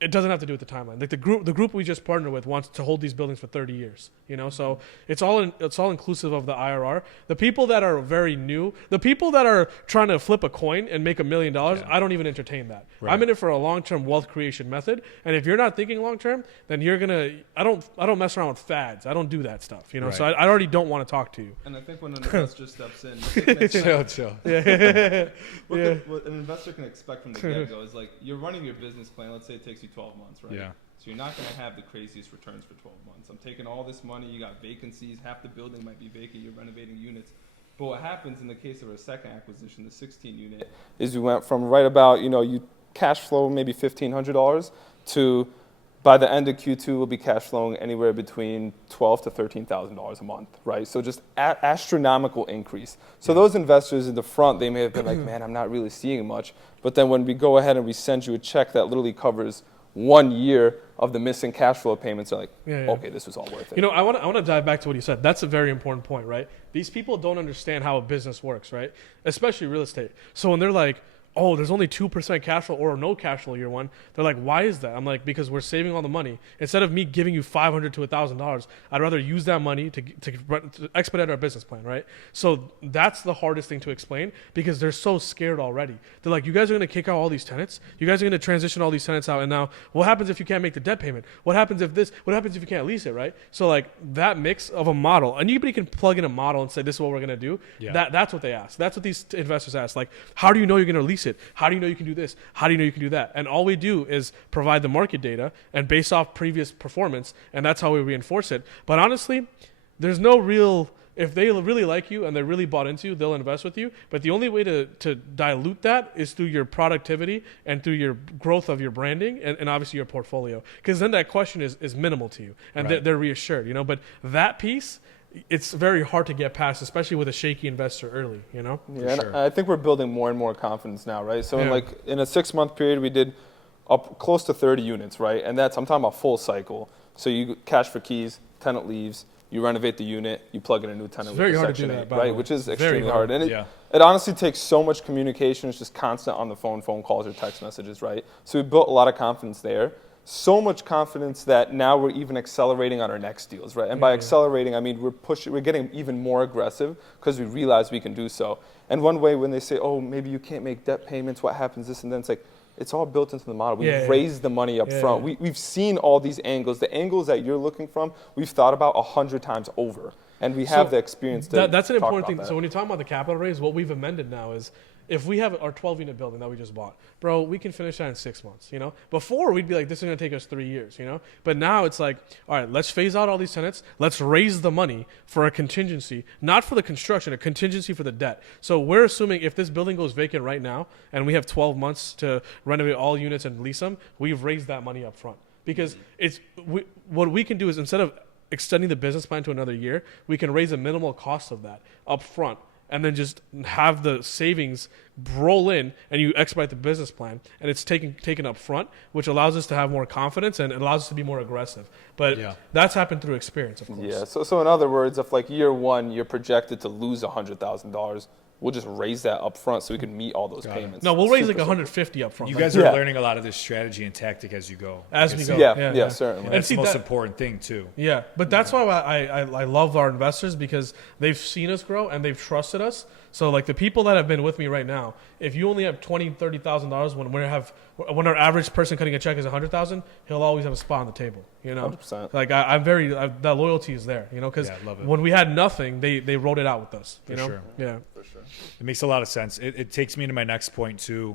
it doesn't have to do with the timeline. Like the group we just partnered with wants to hold these buildings for 30 years. So it's all inclusive of the IRR. The people that are very new, the people that are trying to flip a coin and make $1 million, I don't even entertain that. Right. I'm in it for a long-term wealth creation method. And if you're not thinking long-term, then you're gonna. I don't mess around with fads. I don't do that stuff. Right. So I already don't want to talk to you. And I think when an investor steps in, Chill. what an investor can expect from the get-go is like you're running your business plan. Let's say it takes you 12 months, right? Yeah. So you're not going to have the craziest returns for 12 months. I'm taking all this money. You got vacancies. Half the building might be vacant. You're renovating units. But what happens in the case of our second acquisition, the 16 unit, is we went from right about, you cash flow maybe $1,500 to by the end of Q2, we'll be cash flowing anywhere between $12,000 to $13,000 a month, right? So just astronomical increase. So those investors in the front, they may have been like, man, I'm not really seeing much. But then when we go ahead and we send you a check that literally covers 1 year of the missing cash flow payments, they're like, okay, this was all worth it. I want to dive back to what you said. That's a very important point, right? These people don't understand how a business works, right? Especially real estate. So when they're like, oh, there's only 2% cash flow or no cash flow year one. They're like, why is that? I'm like, because we're saving all the money. Instead of me giving you $500 to $1,000, I'd rather use that money to expedite our business plan, right? So that's the hardest thing to explain because they're so scared already. They're like, you guys are going to kick out all these tenants? You guys are going to transition all these tenants out, and now what happens if you can't make the debt payment? What happens if this? What happens if you can't lease it, right? So like that mix of a model, and anybody can plug in a model and say, this is what we're going to do. Yeah. That's what they ask. That's what these investors ask. Like, how do you know you're going to lease it? How do you know you can do this? How do you know you can do that? And all we do is provide the market data and based off previous performance, and that's how we reinforce it. But honestly, there's no real, if they really like you and they're really bought into you, they'll invest with you. But the only way to dilute that is through your productivity and through your growth of your branding and obviously your portfolio. Because then that question is minimal to you and Right. they're reassured, But that piece, it's very hard to get past, especially with a shaky investor early, Yeah, For sure. and I think we're building more and more confidence now, right? So in a 6-month period, we did up close to 30 units, right? And I'm talking about full cycle. So you cash for keys, tenant leaves, you renovate the unit, you plug in a new tenant. It's very with hard to Section do that, 8, by the right? way. Which is Very extremely hard. hard. And Yeah. it honestly takes so much communication. It's just constant on the phone calls or text messages, right? So we built a lot of confidence there. So much confidence that now we're even accelerating on our next deals, right? And by accelerating, I mean we're getting even more aggressive because we realize we can do so. And one way when they say, oh, maybe you can't make debt payments, what happens this and then, it's like, it's all built into the model. We've raised the money up front. We've seen all these angles. The angles that you're looking from, we've thought about 100 times over. And we have the experience to that's an talk important about thing. that. So when you're talking about the capital raise, what we've amended now is if we have our 12-unit building that we just bought, bro, we can finish that in 6 months, Before, we'd be like, this is going to take us 3 years, But now it's like, all right, let's phase out all these tenants. Let's raise the money for a contingency, not for the construction, a contingency for the debt. So we're assuming if this building goes vacant right now and we have 12 months to renovate all units and lease them, we've raised that money up front. Because what we can do is instead of extending the business plan to another year, we can raise a minimal cost of that up front and then just have the savings roll in and you expedite the business plan and it's taken up front, which allows us to have more confidence and it allows us to be more aggressive. But that's happened through experience, of course. Yeah, so in other words, if like year one, you're projected to lose $100,000, we'll just raise that up front so we can meet all those payments. No, we'll raise Super like simple. 150 up front. You Like, guys are learning a lot of this strategy and tactic as you go. as we go. Yeah, certainly. And That's see the most that, important thing too. yeah, but that's why I love our investors, because they've seen us grow and they've trusted us. So like the people that have been with me right now, if you only have $20,000-$30,000 when our average person cutting a check is $100,000, he'll always have a spot on the table. You know, 100%. like that loyalty is there. You know, because Yeah, I love it. when we had nothing, they wrote it out with us. You know, sure. yeah. It makes a lot of sense. It takes me to my next point too,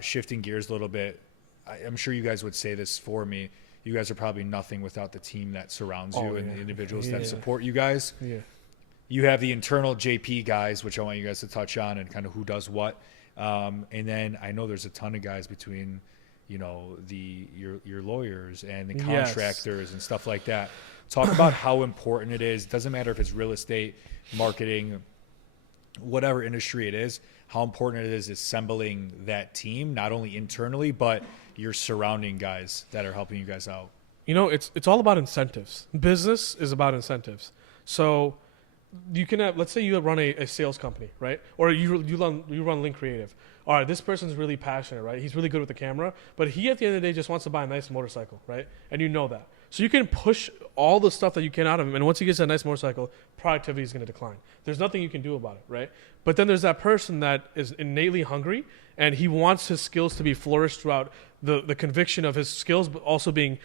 shifting gears a little bit. I'm sure you guys would say this for me. You guys are probably nothing without the team that surrounds you and the individuals that support you guys. Yeah. You have the internal JP guys, which I want you guys to touch on, and kind of who does what. And then I know there's a ton of guys between, you know, your lawyers and the contractors and stuff like that. Talk about how important it is. Doesn't matter if it's real estate, marketing, whatever industry it is, how important it is assembling that team, not only internally, but your surrounding guys that are helping you guys out. You know, it's all about incentives. Business is about incentives. So you can have, let's say you run a sales company, right? Or you run Link Creative. All right, this person's really passionate, right? He's really good with the camera, but he at the end of the day just wants to buy a nice motorcycle, right? And you know that. So you can push all the stuff that you can out of him, and once he gets a nice motorcycle, productivity is going to decline. There's nothing you can do about it, right? But then there's that person that is innately hungry, and he wants his skills to be flourished throughout the conviction of his skills, but also being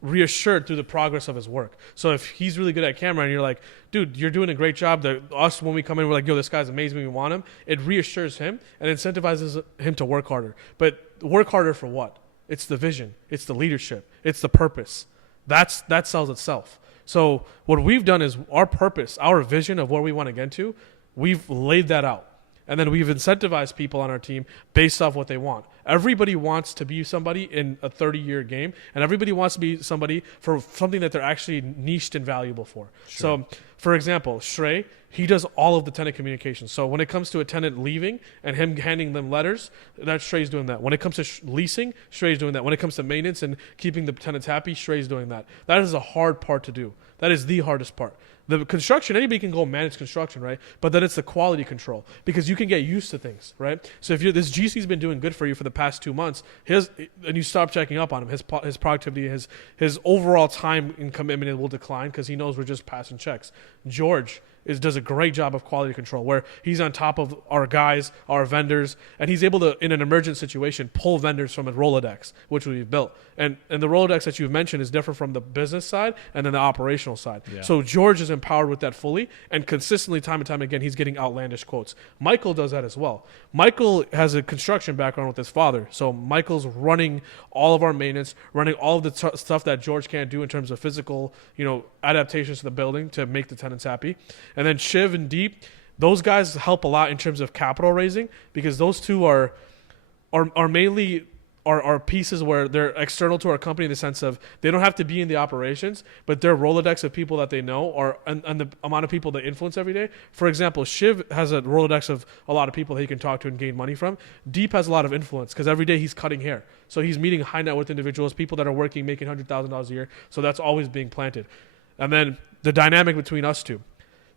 reassured through the progress of his work. So if he's really good at camera and you're like, dude, you're doing a great job, us when we come in, we're like, yo, this guy's amazing, we want him, it reassures him and incentivizes him to work harder. But work harder for what? It's the vision, it's the leadership, it's the purpose. That sells itself. So what we've done is our purpose, our vision of where we want to get to, we've laid that out. And then we've incentivized people on our team based off what they want. Everybody wants to be somebody in a 30-year game, and everybody wants to be somebody for something that they're actually niched and valuable for. Sure. So, for example, Shrey, he does all of the tenant communications. So when it comes to a tenant leaving and him handing them letters, Shrey's doing that. When it comes to leasing, Shrey's doing that. When it comes to maintenance and keeping the tenants happy, Shrey's doing that. That is a hard part to do. That is the hardest part. The construction, anybody can go manage construction, right? But then it's the quality control, because you can get used to things, right? So if this GC's been doing good for you for the past 2 months, and you stop checking up on him, his productivity, his overall time and commitment will decline, because he knows we're just passing checks. George does a great job of quality control, where he's on top of our guys, our vendors, and he's able to, in an emergent situation, pull vendors from a Rolodex, which we've built. And the Rolodex that you've mentioned is different from the business side and then the operational side. Yeah. So George is empowered with that fully, and consistently, time and time again, he's getting outlandish quotes. Michael does that as well. Michael has a construction background with his father, so Michael's running all of our maintenance, running all of the stuff that George can't do in terms of physical, adaptations to the building to make the tenants happy. And then Shiv and Deep, those guys help a lot in terms of capital raising, because those two are mainly are pieces where they're external to our company in the sense of they don't have to be in the operations, but they're Rolodex of people that they know and the amount of people they influence every day. For example, Shiv has a Rolodex of a lot of people that he can talk to and gain money from. Deep has a lot of influence because every day he's cutting hair. So he's meeting high net worth individuals, people that are working, making $100,000 a year. So that's always being planted. And then the dynamic between us two.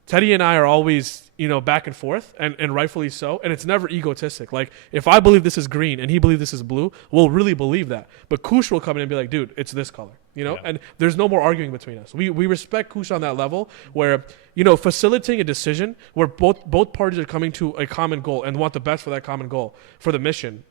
Teddy and I are always, back and forth, and rightfully so. And it's never egotistic. Like, if I believe this is green and he believes this is blue, we'll really believe that. But Kush will come in and be like, dude, it's this color, Yeah. And there's no more arguing between us. We respect Kush on that level where, facilitating a decision where both parties are coming to a common goal and want the best for that common goal, for the mission.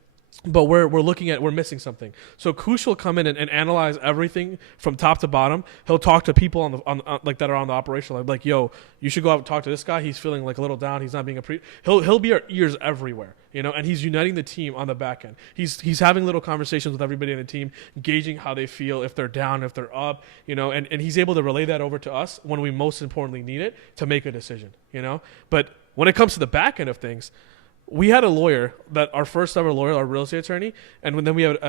But we're missing something. So Kush will come in and analyze everything from top to bottom. He'll talk to people on that are on the operational. Like, yo, you should go out and talk to this guy. He's feeling like a little down. He's not being he'll be our ears everywhere, and he's uniting the team on the back end. He's having little conversations with everybody in the team, gauging how they feel, if they're down, if they're up, and he's able to relay that over to us when we most importantly need it to make a decision, But when it comes to the back end of things, we had a lawyer, that our first ever lawyer, our real estate attorney, and then we had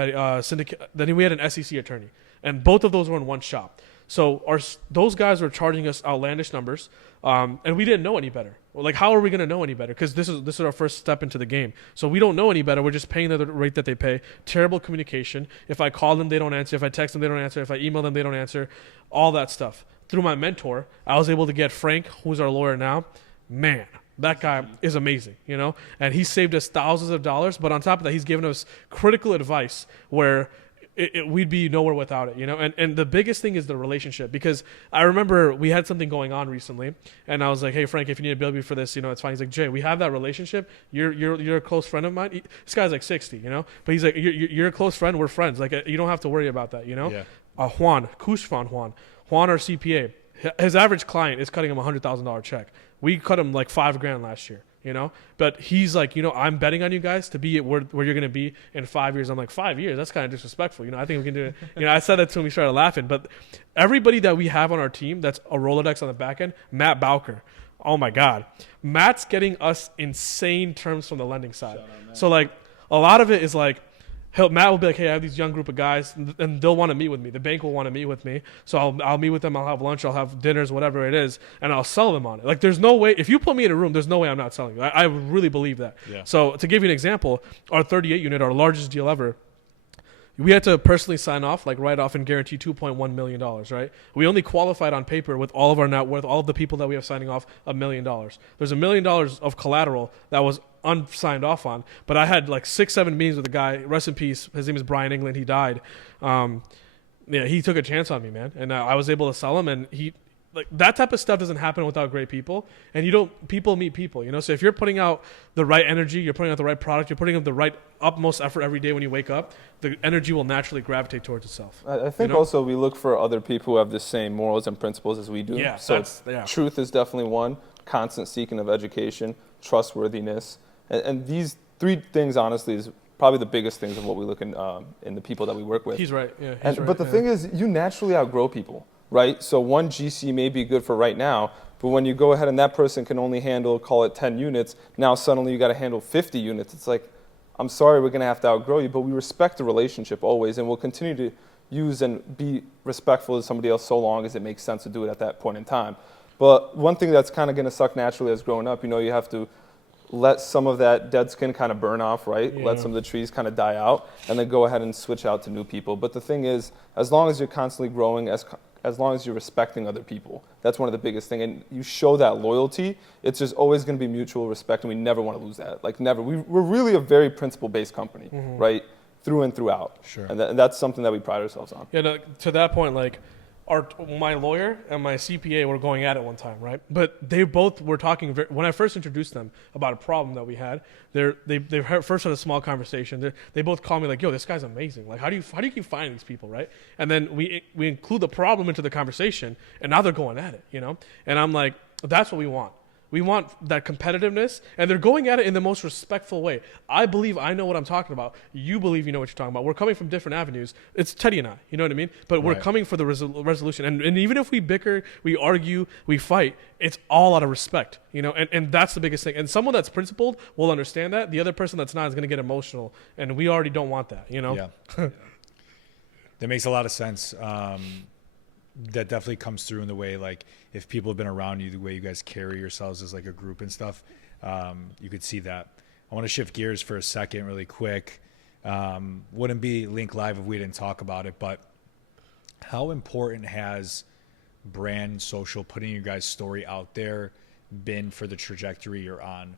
then we had an SEC attorney, and both of those were in one shop. So those guys were charging us outlandish numbers, and we didn't know any better. Like, how are we going to know any better? Because this is our first step into the game. So we don't know any better. We're just paying the rate that they pay. Terrible communication. If I call them, they don't answer. If I text them, they don't answer. If I email them, they don't answer. All that stuff. Through my mentor, I was able to get Frank, who's our lawyer now. Man, That guy is amazing, you know, and he saved us thousands of dollars. But on top of that, he's given us critical advice where we'd be nowhere without it, you know. And the biggest thing is the relationship, because I remember we had something going on recently, and I was like, hey Frank, if you need to bill me for this, you know, it's fine. He's like, Jay, we have that relationship. You're a close friend of mine. This guy's like 60, you know, but he's like, you're a close friend. We're friends. Like, you don't have to worry about that, you know. Yeah. Juan, our CPA. His average client is cutting him $100,000 check. We cut him like $5,000 last year, you know? But he's like, you know, I'm betting on you guys to be where you're going to be in 5 years. I'm like, 5 years? That's kind of disrespectful. You know, I think we can do it. You know, I said that to him. He started laughing. But everybody that we have on our team that's a Rolodex on the back end, Matt Bowker. Oh, my God. Matt's getting us insane terms from the lending side. So, like, a lot of it is like, Matt will be like, hey, I have these young group of guys, and they'll want to meet with me. The bank will want to meet with me. So I'll meet with them. I'll have lunch. I'll have dinners, whatever it is, and I'll sell them on it. Like, there's no way. If you put me in a room, there's no way I'm not selling you. I really believe that. Yeah. So to give you an example, our 38 unit, our largest deal ever, we had to personally sign off, like write off and guarantee $2.1 million, right? We only qualified on paper with all of our net worth, all of the people that we have signing off, $1 million. There's $1 million of collateral that was unsigned off on, but I had like 6-7 meetings with a guy, rest in peace. His name is Brian England. He died. He took a chance on me, man. And I was able to sell him, and like that type of stuff doesn't happen without great people. And people meet people, you know? So if you're putting out the right energy, you're putting out the right product, you're putting out the right utmost effort every day when you wake up, the energy will naturally gravitate towards itself. I think also we look for other people who have the same morals and principles as we do. Yeah, so truth is definitely one, constant seeking of education, trustworthiness. And these three things, honestly, is probably the biggest things of what we look in the people that we work with. He's right. Yeah. But the thing is, you naturally outgrow people, right? So one GC may be good for right now, but when you go ahead and that person can only handle, call it 10 units, now suddenly you got to handle 50 units. It's like, I'm sorry, we're going to have to outgrow you, but we respect the relationship always, and we'll continue to use and be respectful to somebody else so long as it makes sense to do it at that point in time. But one thing that's kind of going to suck naturally as growing up, you know, you have to let some of that dead skin kind of burn off, right? Yeah. Let some of the trees kind of die out, and then go ahead and switch out to new people. But the thing is, as long as you're constantly growing, as long as you're respecting other people, that's one of the biggest things. And you show that loyalty, it's just always going to be mutual respect, and we never want to lose that. Like, never. We're really a very principle-based company, right? Through and throughout. Sure. And that's something that we pride ourselves on. Yeah, no, to that point, like, my lawyer and my CPA were going at it one time, right? But they both were talking when I first introduced them about a problem that we had. They first had a small conversation. They both called me like, "Yo, this guy's amazing. Like, how do you keep finding these people, right?" And then we include the problem into the conversation, and now they're going at it, you know. And I'm like, that's what we want. We want that competitiveness, and they're going at it in the most respectful way. I believe I know what I'm talking about. You believe you know what you're talking about. We're coming from different avenues. It's Teddy and I, you know what I mean? But we're coming for the resolution. And even if we bicker, we argue, we fight, it's all out of respect, you know? And that's the biggest thing. And someone that's principled will understand that. The other person that's not is going to get emotional, and we already don't want that, you know? Yeah. That makes a lot of sense. That definitely comes through in the way, like, if people have been around you, the way you guys carry yourselves as like a group and stuff, you could see that. I want to shift gears for a second really quick. Wouldn't be Link Live if we didn't talk about it, but how important has brand social, putting your guys' story out there, been for the trajectory you're on?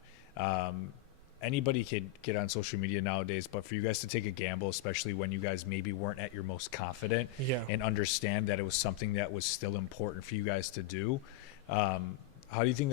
Anybody could get on social media nowadays, but for you guys to take a gamble, especially when you guys maybe weren't at your most confident, and understand that it was something that was still important for you guys to do, how do you think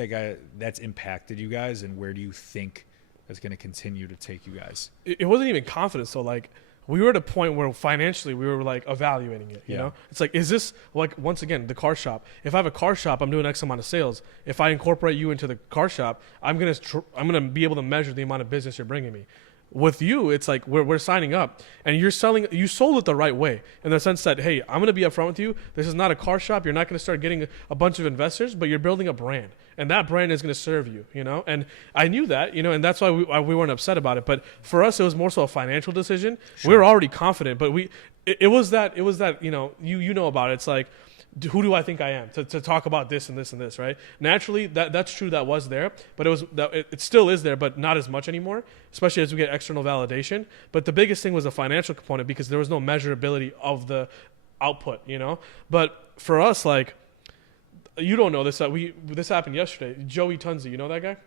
that's impacted you guys, and where do you think that's going to continue to take you guys? It wasn't even confidence. So, like, we were at a point where financially we were like evaluating it, you know? It's like, is this, like, once again, the car shop. If I have a car shop, I'm doing X amount of sales. If I incorporate you into the car shop, I'm going to be able to measure the amount of business you're bringing me. With you, it's like we're signing up, and you sold it the right way, in the sense that, hey, I'm going to be upfront with you. This is not a car shop. You're not going to start getting a bunch of investors, but you're building a brand, and that brand is going to serve you, you know? And I knew that, you know, and that's why we weren't upset about it. But for us, it was more so a financial decision. Sure. We were already confident, but it was that, you know, you know about it. It's like, who do I think I am to talk about this and this and this, right? Naturally, that's true, that was there, but it still is there, but not as much anymore, especially as we get external validation. But the biggest thing was the financial component, because there was no measurability of the output, you know? But for us, like, you don't know this, this happened yesterday. Joey Tunzi, you know that guy?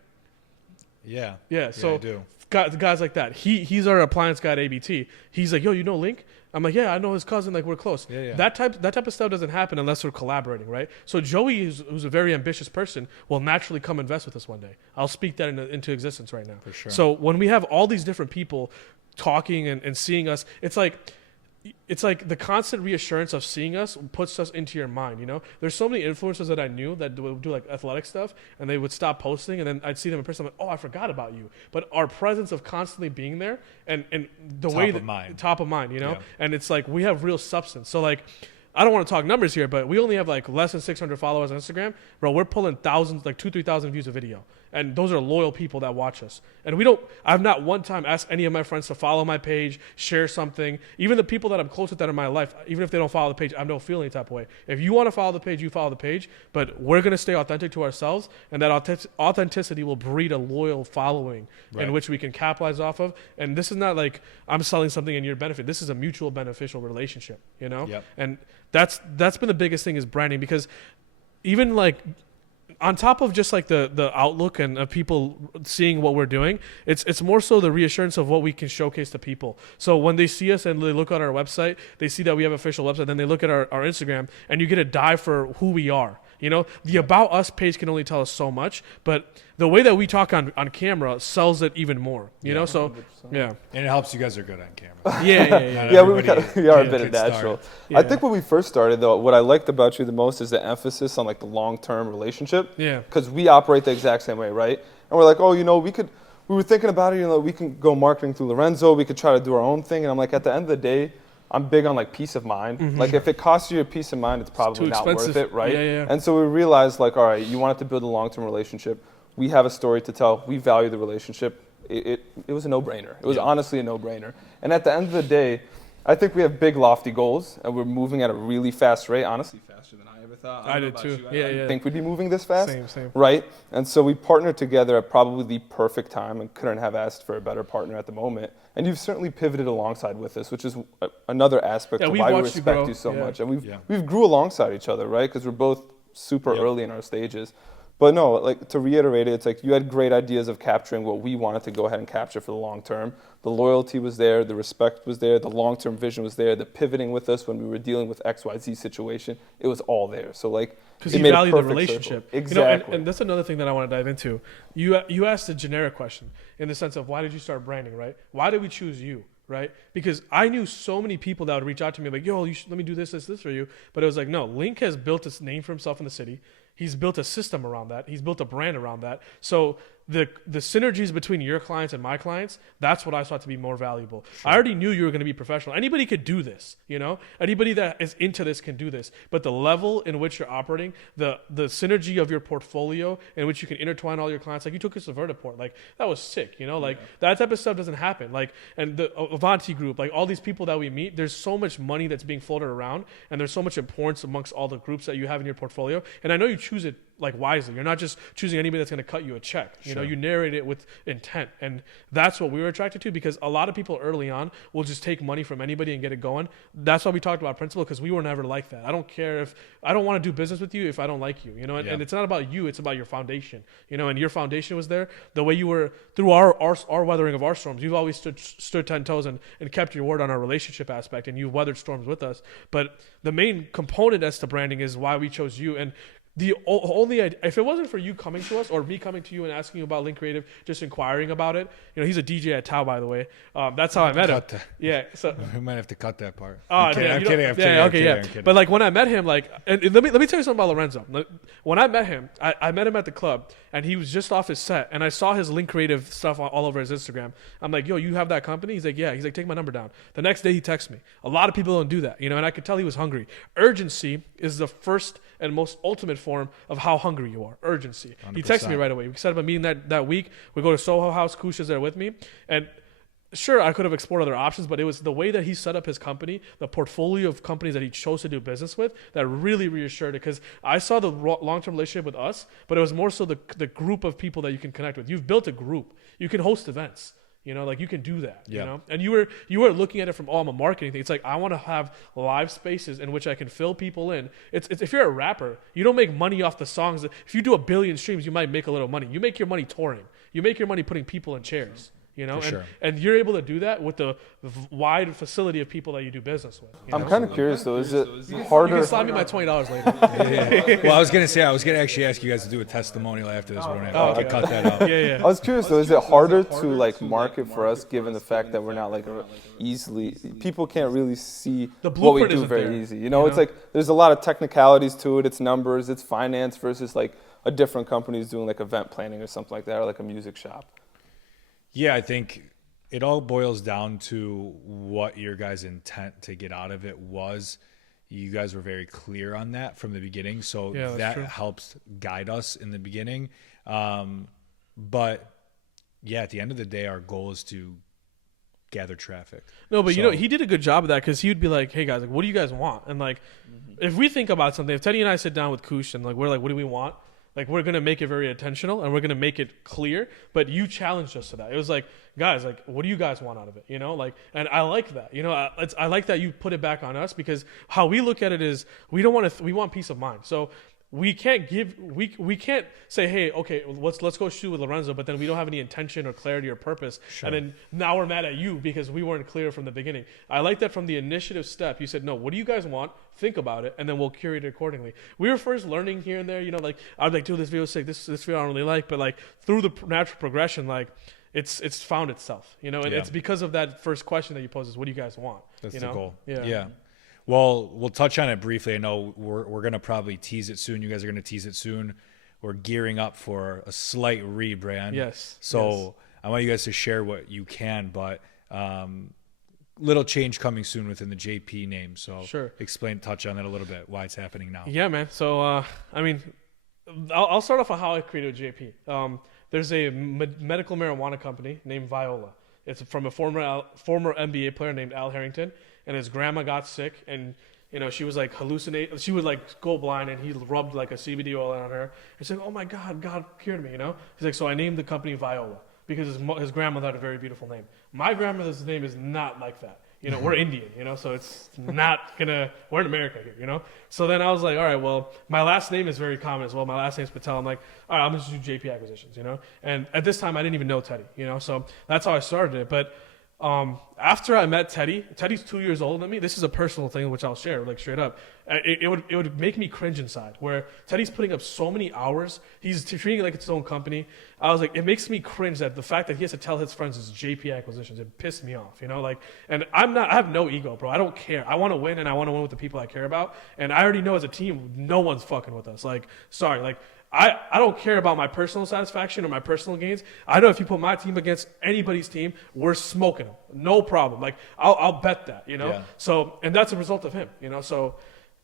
Yeah. Yeah, so I do. guys like that. He's our appliance guy at ABT. He's like, yo, you know Link? I'm like, yeah, I know his cousin. Like, we're close. Yeah. That type of stuff doesn't happen unless we're collaborating, right? So Joey, who's a very ambitious person, will naturally come invest with us one day. I'll speak that into existence right now. For sure. So when we have all these different people talking and seeing us, it's like the constant reassurance of seeing us puts us into your mind, you know? There's so many influencers that I knew that would do like athletic stuff, and they would stop posting, and then I'd see them in person. I'm like, oh, I forgot about you. But our presence of constantly being there and the way that top of mind, you know? Yeah. And it's like we have real substance. So like, I don't want to talk numbers here, but we only have like less than 600 followers on Instagram. Bro, we're pulling thousands, like 2,000 to 3,000 views a video. And those are loyal people that watch us. And I've not one time asked any of my friends to follow my page, share something. Even the people that I'm close with that in my life, even if they don't follow the page, I don't feel any type of way. If you want to follow the page, you follow the page. But we're going to stay authentic to ourselves. And that authenticity will breed a loyal following in which we can capitalize off of. And this is not like I'm selling something in your benefit. This is a mutual beneficial relationship, you know? Yep. And that's been the biggest thing is branding, because even like on top of just like the outlook and people seeing what we're doing, it's more so the reassurance of what we can showcase to people. So when they see us and they look at our website, they see that we have an official website, then they look at our Instagram, and you get a dive for who we are. You know, the About Us page can only tell us so much, but the way that we talk on camera sells it even more, you know? So, 100%. yeah. And it helps you guys are good on camera. Yeah. Yeah, we are a bit of natural. Yeah. I think when we first started, though, what I liked about you the most is the emphasis on like the long-term relationship. Yeah. Because we operate the exact same way, right? And we're like, oh, you know, we were thinking about it, you know, we can go marketing through Lorenzo, we could try to do our own thing. And I'm like, at the end of the day, I'm big on like peace of mind. Mm-hmm. Like if it costs you a peace of mind, it's probably too not expensive. worth it, right? Yeah. And so we realized like, all right, you wanted to build a long-term relationship. We have a story to tell. We value the relationship. It was a no-brainer. It was honestly a no-brainer. And at the end of the day, I think we have big lofty goals, and we're moving at a really fast rate. Honestly, faster than I ever thought. I did too. I didn't think we'd be moving this fast. Same. Right? And so we partnered together at probably the perfect time, and couldn't have asked for a better partner at the moment. And you've certainly pivoted alongside with us, which is another aspect of why we respect you so much. And we've grew alongside each other, right? Because we're both super early in our stages. But no, like to reiterate it, it's like you had great ideas of capturing what we wanted to go ahead and capture for the long term. The loyalty was there, the respect was there, the long-term vision was there, the pivoting with us when we were dealing with XYZ situation, it was all there. So like, because you value the relationship. Circle. Exactly. You know, and that's another thing that I want to dive into. You asked a generic question in the sense of why did you start branding, right? Why did we choose you? Right? Because I knew so many people that would reach out to me like, yo, let me do this for you. But it was like, no, Link has built his name for himself in the city. He's built a system around that. He's built a brand around that. So the synergies between your clients and my clients, that's what I thought to be more valuable. Sure. I already knew you were going to be professional. Anybody could do this, you know? Anybody that is into this can do this. But the level in which you're operating, the synergy of your portfolio in which you can intertwine all your clients, like you took us to Vertiport, like that was sick, you know? Like that type of stuff doesn't happen. Like, and the Avanti group, like all these people that we meet, there's so much money that's being floated around, and there's so much importance amongst all the groups that you have in your portfolio. And I know you choose it like wisely. You're not just choosing anybody that's going to cut you a check. You know, you narrate it with intent. And that's what we were attracted to, because a lot of people early on will just take money from anybody and get it going. That's why we talked about principle, because we were never like that. I don't care if I don't want to do business with you if I don't like you, you know, and it's not about you, it's about your foundation, you know, and your foundation was there. The way you were through our weathering of our storms, you've always stood 10 toes and kept your word on our relationship aspect, and you've weathered storms with us. But the main component as to branding is why we chose you. And the only idea, if it wasn't for you coming to us or me coming to you and asking you about Link Creative, just inquiring about it, you know, he's a DJ at Tao, by the way. That's how I met him. Yeah, so we might have to cut that part. I'm kidding. But like when I met him, like, and let me tell you something about Lorenzo. When I met him, I met him at the club, and he was just off his set, and I saw his Link Creative stuff all over his Instagram. I'm like, yo, you have that company? He's like, yeah. He's like, take my number down. The next day he texts me. A lot of people don't do that, you know, and I could tell he was hungry. Urgency is the first and most ultimate form of how hungry you are. Urgency. 100%. He texted me right away. We set up a meeting that week. We go to Soho House. Kush is there with me. And sure, I could have explored other options, but it was the way that he set up his company, the portfolio of companies that he chose to do business with, that really reassured it. Because I saw the long-term relationship with us, but it was more so the group of people that you can connect with. You've built a group. You can host events. You know, like you can do that, you know, and you were looking at it from, I'm a marketing thing. It's like, I want to have live spaces in which I can fill people in. It's if you're a rapper, you don't make money off the songs. If you do 1 billion streams, you might make a little money. You make your money touring. You make your money putting people in chairs. You know, For and, sure. and you're able to do that with the wide facility of people that you do business with. You I'm know? kind of curious though. Is it You harder? can slap me my $20 later. Well, I was gonna actually ask you guys to do a testimonial after this one. okay. I'll cut that out. Yeah. I was curious though. Is it harder to like market for us, given the fact that we're not like easily people can't really see The what we blueprint do isn't very there, easy. You know, it's like there's a lot of technicalities to it. It's numbers. It's finance versus like a different company is doing like event planning or something like that, or like a music shop. Yeah, I think it all boils down to what your guys' intent to get out of it was. You guys were very clear on that from the beginning, so Yeah, that true. helps guide us in the beginning. But yeah, at the end of the day, our goal is to gather traffic. No, but So- he did a good job of that because he would be like, "Hey guys, like, what do you guys want?" And like, if we think about something, if Teddy and I sit down with Kush and like we're like, "What do we want?" Like we're gonna make it very intentional and we're gonna make it clear. But you challenged us to that. It was like, guys, like, what do you guys want out of it? You know, like, and I like that. You know, I like that you put it back on us because how we look at it is we don't want to. We want peace of mind. So. We can't we can't say, hey, okay, let's go shoot with Lorenzo, but then we don't have any intention or clarity or purpose, and then now we're mad at you because we weren't clear from the beginning. I like that from the initiative step. You said, no, what do you guys want? Think about it, and then we'll curate it accordingly. We were first learning here and there, you know, like I'd like, dude, this video's sick, this video I don't really like, but like through the natural progression, like it's found itself, you know, and Yeah. it's because of that first question that you pose is, what do you guys want? That's you the know? goal. Yeah. Well, we'll touch on it briefly. I know we're gonna probably tease it soon. You guys are gonna tease it soon. We're gearing up for a slight rebrand. Yes. So Yes. I want you guys to share what you can, but little change coming soon within the JP name. So Sure. touch on that a little bit. Why it's happening now. Yeah, man. So, I mean, I'll start off on how I created JP. There's a medical marijuana company named Viola. It's from a former NBA player named Al Harrington, and his grandma got sick, and you know she was like hallucinate. She would like go blind, and he rubbed like a CBD oil on her. He's like, "Oh my God, God cured me," you know. He's like, "So I named the company Viola because his grandmother had a very beautiful name. My grandmother's name is not like that." You know, we're Indian, you know, so it's not we're in America here, you know? So then I was like, all right, well, my last name is very common as well. My last name's Patel. I'm like, all right, I'm going to do JP Acquisitions, you know? And at this time, I didn't even know Teddy, you know? So that's how I started it. But after I met Teddy's 2 years older than me. This is a personal thing, which I'll share, like straight up. It would make me cringe inside, where Teddy's putting up so many hours. He's treating it like it's his own company. I was like, it makes me cringe that the fact that he has to tell his friends it's JP Acquisitions. It pissed me off, you know? Like, and I have no ego, bro. I don't care. I want to win, and I want to win with the people I care about. And I already know as a team, no one's fucking with us. Like, sorry, like, I don't care about my personal satisfaction or my personal gains. I know if you put my team against anybody's team, we're smoking them. No problem. Like, I'll bet that, you know? Yeah. So, and that's a result of him, you know? So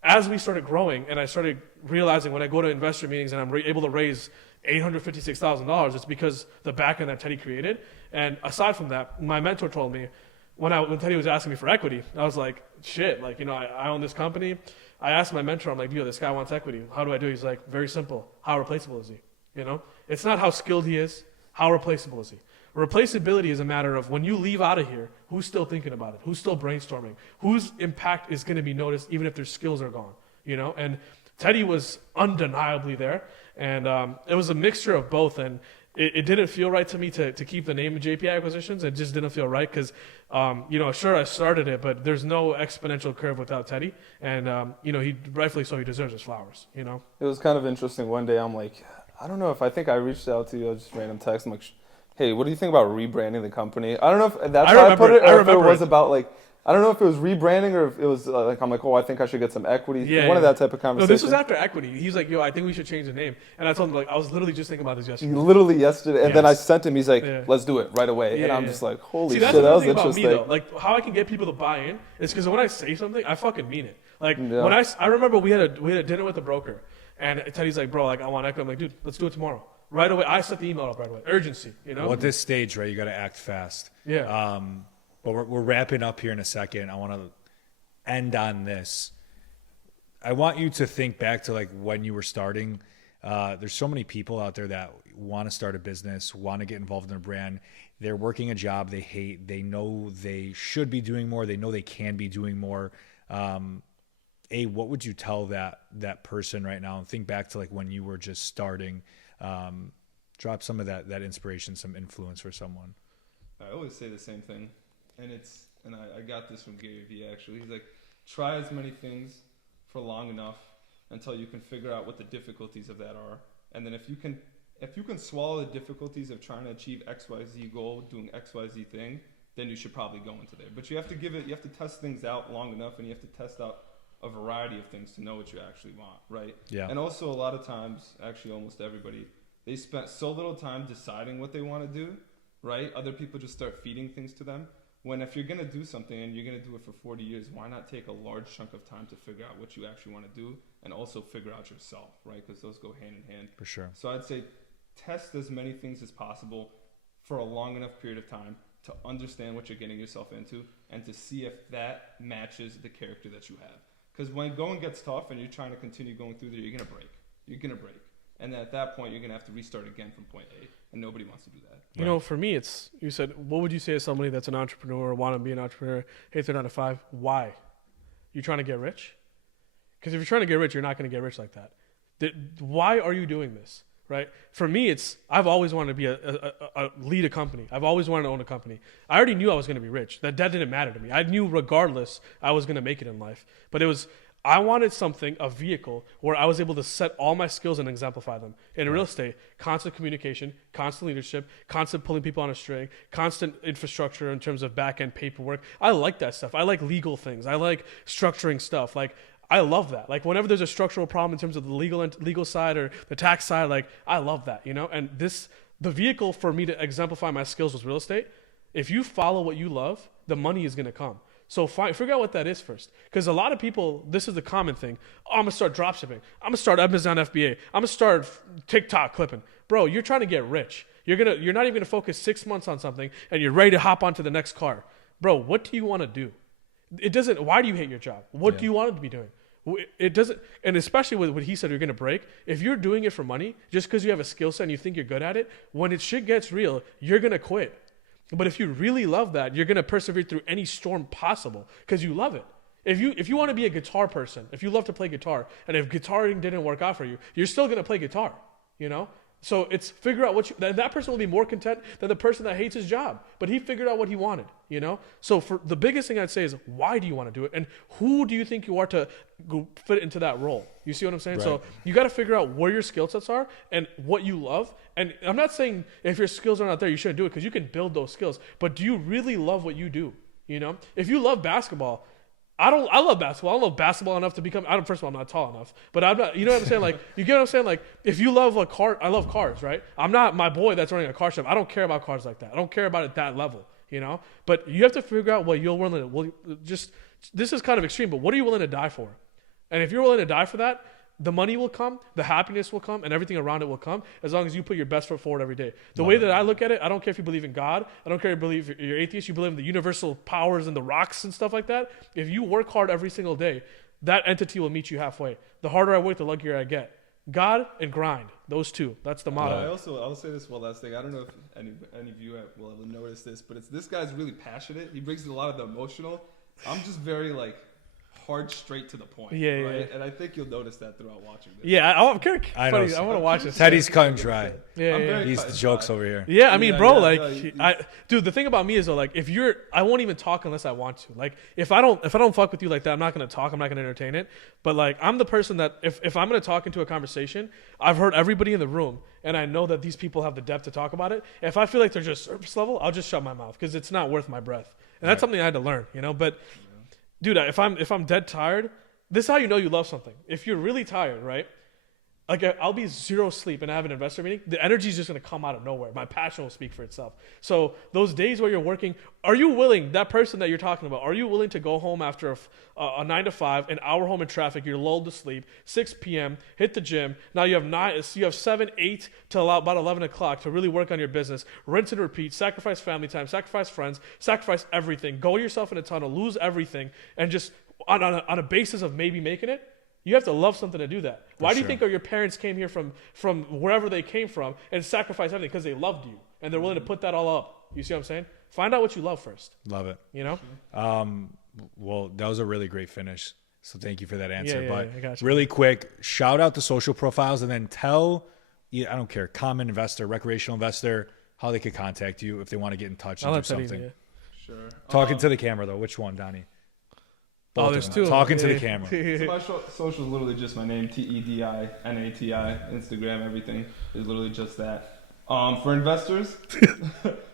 as we started growing and I started realizing when I go to investor meetings and I'm able to raise $856,000, it's because the backend that Teddy created. And aside from that, my mentor told me when Teddy was asking me for equity, I was like, shit, like, you know, I own this company. I asked my mentor, I'm like, yo, this guy wants equity. How do I do it? He's like, very simple. How replaceable is he? You know, it's not how skilled he is. How replaceable is he? Replaceability is a matter of when you leave out of here, who's still thinking about it? Who's still brainstorming? Whose impact is going to be noticed even if their skills are gone? You know, and Teddy was undeniably there. And it was a mixture of both. And it didn't feel right to me to keep the name of JP Acquisitions. It just didn't feel right because, you know, sure, I started it, but there's no exponential curve without Teddy. And, you know, he rightfully so, he deserves his flowers, you know? It was kind of interesting. One day I'm like, I don't know if I think I reached out to you, just random text. I'm like, hey, what do you think about rebranding the company? I don't know if that's how I put it, or if it was about like, I don't know if it was rebranding or if it was like, I'm like, oh, I think I should get some equity. Yeah, One of yeah. that type of No, conversation. this was after equity. He's like, yo, I think we should change the name. And I told him, like, I was literally just thinking about this yesterday. Literally yesterday. And then I Yes. sent him, he's like, Yeah. let's do it right away. Yeah, and I'm yeah. just like, holy See, shit, that's that was the thing about interesting. me, though. Like, how I can get people to buy in is because when I say something, I fucking mean it. Like, Yeah. when I remember we had a dinner with a broker, and Teddy's like, bro, like, I want equity. I'm like, dude, let's do it tomorrow. Right away. I set the email up right away. Urgency, you know? Well, at this stage, right, you got to act fast. Yeah. But we're wrapping up here in a second. I want to end on this. I want you to think back to like when you were starting. There's so many people out there that want to start a business, want to get involved in a brand. They're working a job they hate. They know they should be doing more. They know they can be doing more. What would you tell that person right now? And think back to like when you were just starting. Drop some of that inspiration, some influence for someone. I always say the same thing, and I got this from Gary Vee actually. He's like, try as many things for long enough until you can figure out what the difficulties of that are, and then if you can swallow the difficulties of trying to achieve XYZ goal, doing XYZ thing, then you should probably go into there. But you have to test things out long enough, and you have to test out a variety of things to know what you actually want, right? Yeah. And also a lot of times, actually almost everybody, they spent so little time deciding what they want to do, right? Other people just start feeding things to them. When if you're going to do something and you're going to do it for 40 years, why not take a large chunk of time to figure out what you actually want to do and also figure out yourself, right? Because those go hand in hand. For sure. So I'd say test as many things as possible for a long enough period of time to understand what you're getting yourself into and to see if that matches the character that you have. Because when going gets tough and you're trying to continue going through there, you're going to break. You're going to break. And then at that point, you're going to have to restart again from point A. And nobody wants to do that. You know, for me, you said, what would you say to somebody that's an entrepreneur or want to be an entrepreneur, hates their 9 to 5? Why? You trying to get rich? Because if you're trying to get rich, you're not going to get rich like that. Why are you doing this? Right? For me, I've always wanted to be lead a company. I've always wanted to own a company. I already knew I was going to be rich. That didn't matter to me. I knew regardless I was going to make it in life. But I wanted something, a vehicle, where I was able to set all my skills and exemplify them. In real estate, constant communication, constant leadership, constant pulling people on a string, constant infrastructure in terms of back-end paperwork. I like that stuff. I like legal things. I like structuring stuff. Like, I love that. Like, whenever there's a structural problem in terms of the legal side or the tax side, like, I love that, you know? And the vehicle for me to exemplify my skills was real estate. If you follow what you love, the money is going to come. So figure out what that is first. Because a lot of people, this is the common thing. Oh, I'm going to start dropshipping. I'm going to start Amazon FBA. I'm going to start TikTok clipping. Bro, you're trying to get rich. You're not even going to focus 6 months on something and you're ready to hop onto the next car. Bro, what do you want to do? Why do you hate your job? What do you want it to be doing? It doesn't, and especially with what he said, you're going to break. If you're doing it for money, just because you have a skill set and you think you're good at it, when shit gets real, you're going to quit. But if you really love that, you're going to persevere through any storm possible because you love it. If you want to be a guitar person, if you love to play guitar, and if guitaring didn't work out for you, you're still going to play guitar, you know? So it's figure out that person will be more content than the person that hates his job, but he figured out what he wanted, you know? So for the biggest thing I'd say is, why do you want to do it? And who do you think you are to fit into that role? You see what I'm saying? Right. So you got to figure out where your skill sets are and what you love. And I'm not saying if your skills are not there, you shouldn't do it, because you can build those skills, but do you really love what you do? You know, if you love basketball, I love basketball. I don't love basketball enough to become. First of all, I'm not tall enough, but I'm not. You know what I'm saying? Like, you get what I'm saying? Like, if you love a car, I love cars, right? I'm not my boy that's running a car shop. I don't care about cars like that. I don't care about it at that level, you know. But you have to figure out what you're willing to. This is kind of extreme, but what are you willing to die for? And if you're willing to die for that, the money will come, the happiness will come, and everything around it will come, as long as you put your best foot forward every day. The way that I look at it, I don't care if you believe in God. I don't care if you believe you're atheist. You believe in the universal powers and the rocks and stuff like that. If you work hard every single day, that entity will meet you halfway. The harder I work, the luckier I get. God and grind, those two. That's the motto. I'll say this one last thing. I don't know if any of you will ever notice this, but this guy's really passionate. He brings a lot of the emotional. I'm just very hard, straight to the point. Yeah, right? yeah. And I think you'll notice that throughout watching this. Yeah, I'm curious. I Funny, know. I want to watch this. Teddy's cutting dry. Yeah. He's the jokes over here. Yeah, I mean, Yeah, bro, yeah, dude, the thing about me is though, I won't even talk unless I want to. Like, if I don't fuck with you like that, I'm not gonna talk. I'm not gonna entertain it. But I'm the person that if I'm gonna talk into a conversation, I've heard everybody in the room, and I know that these people have the depth to talk about it. If I feel like they're just surface level, I'll just shut my mouth because it's not worth my breath. And that's something I had to learn, you know. But, dude, if I'm dead tired, this is how you know you love something. If you're really tired, right? Like, I'll be zero sleep and I have an investor meeting. The energy is just going to come out of nowhere. My passion will speak for itself. So those days where you're working, are you willing, that person that you're talking about, are you willing to go home after a 9 to 5, an hour home in traffic, you're lulled to sleep, 6 p.m., hit the gym. Now you have 7, 8 till about 11 o'clock to really work on your business, rinse and repeat, sacrifice family time, sacrifice friends, sacrifice everything, go yourself in a tunnel, lose everything, and just on a basis of maybe making it. You have to love something to do that. Why do you think your parents came here from wherever they came from and sacrificed everything? Because they loved you and they're willing to put that all up. You see what I'm saying? Find out what you love first. Love it. You know? Well, that was a really great finish. So thank you for that answer. I got you. Really quick, shout out the social profiles and then tell I don't care, common investor, recreational investor, how they could contact you if they want to get in touch and I'll do let Teddy something. do it. Sure. Talking to the camera though. Which one, Donnie? Oh, Both there's of two. them. Talking to the Yeah. camera. So my social is literally just my name, TEDINATI. Instagram, everything is literally just that. For investors,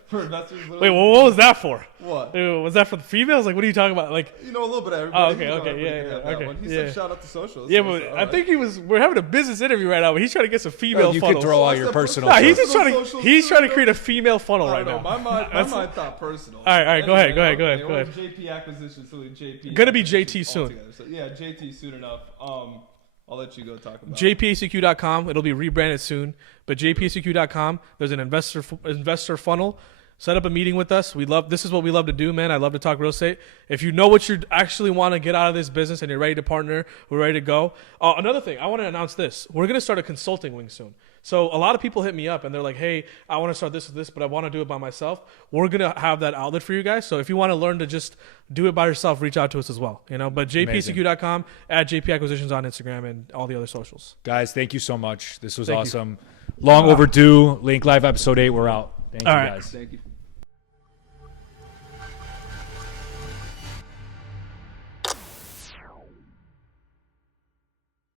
literally, Wait, well, what was that for? what? Was that for the females? Like, what are you talking about? Like, You know a little bit of oh, everybody. okay, You know okay, everybody yeah, can yeah, have that okay, one. He yeah. said shout out to socials. yeah, so but it's all I right. think we're having a business interview right now, but he's trying to get some female You funnels. could throw all your What's personal. Nah, he's stuff. just trying to Socials he's too, trying to though. create a female funnel I right don't know. now. My mind thought personal. All right, go ahead, Anyway, go ahead. or JP acquisition, so JP. Gonna be acquisition JT soon. altogether. So yeah, JT soon enough. I'll let you go talk about JPACQ.com. It'll be rebranded soon, but JPACQ.com. There's an investor funnel. Set up a meeting with us. This is what we love to do, man. I love to talk real estate. If you know what you actually want to get out of this business and you're ready to partner, we're ready to go. Another thing, I want to announce this. We're going to start a consulting wing soon. So a lot of people hit me up and they're like, hey, I want to start this, but I want to do it by myself. We're going to have that outlet for you guys. So if you want to learn to just do it by yourself, reach out to us as well. But JPACQ.com, add JP Acquisitions on Instagram and all the other socials. Guys, thank you so much. This was Thank you. awesome. Long overdue. Link Live episode 8. We're out. Thank All you, right. guys. Thank you.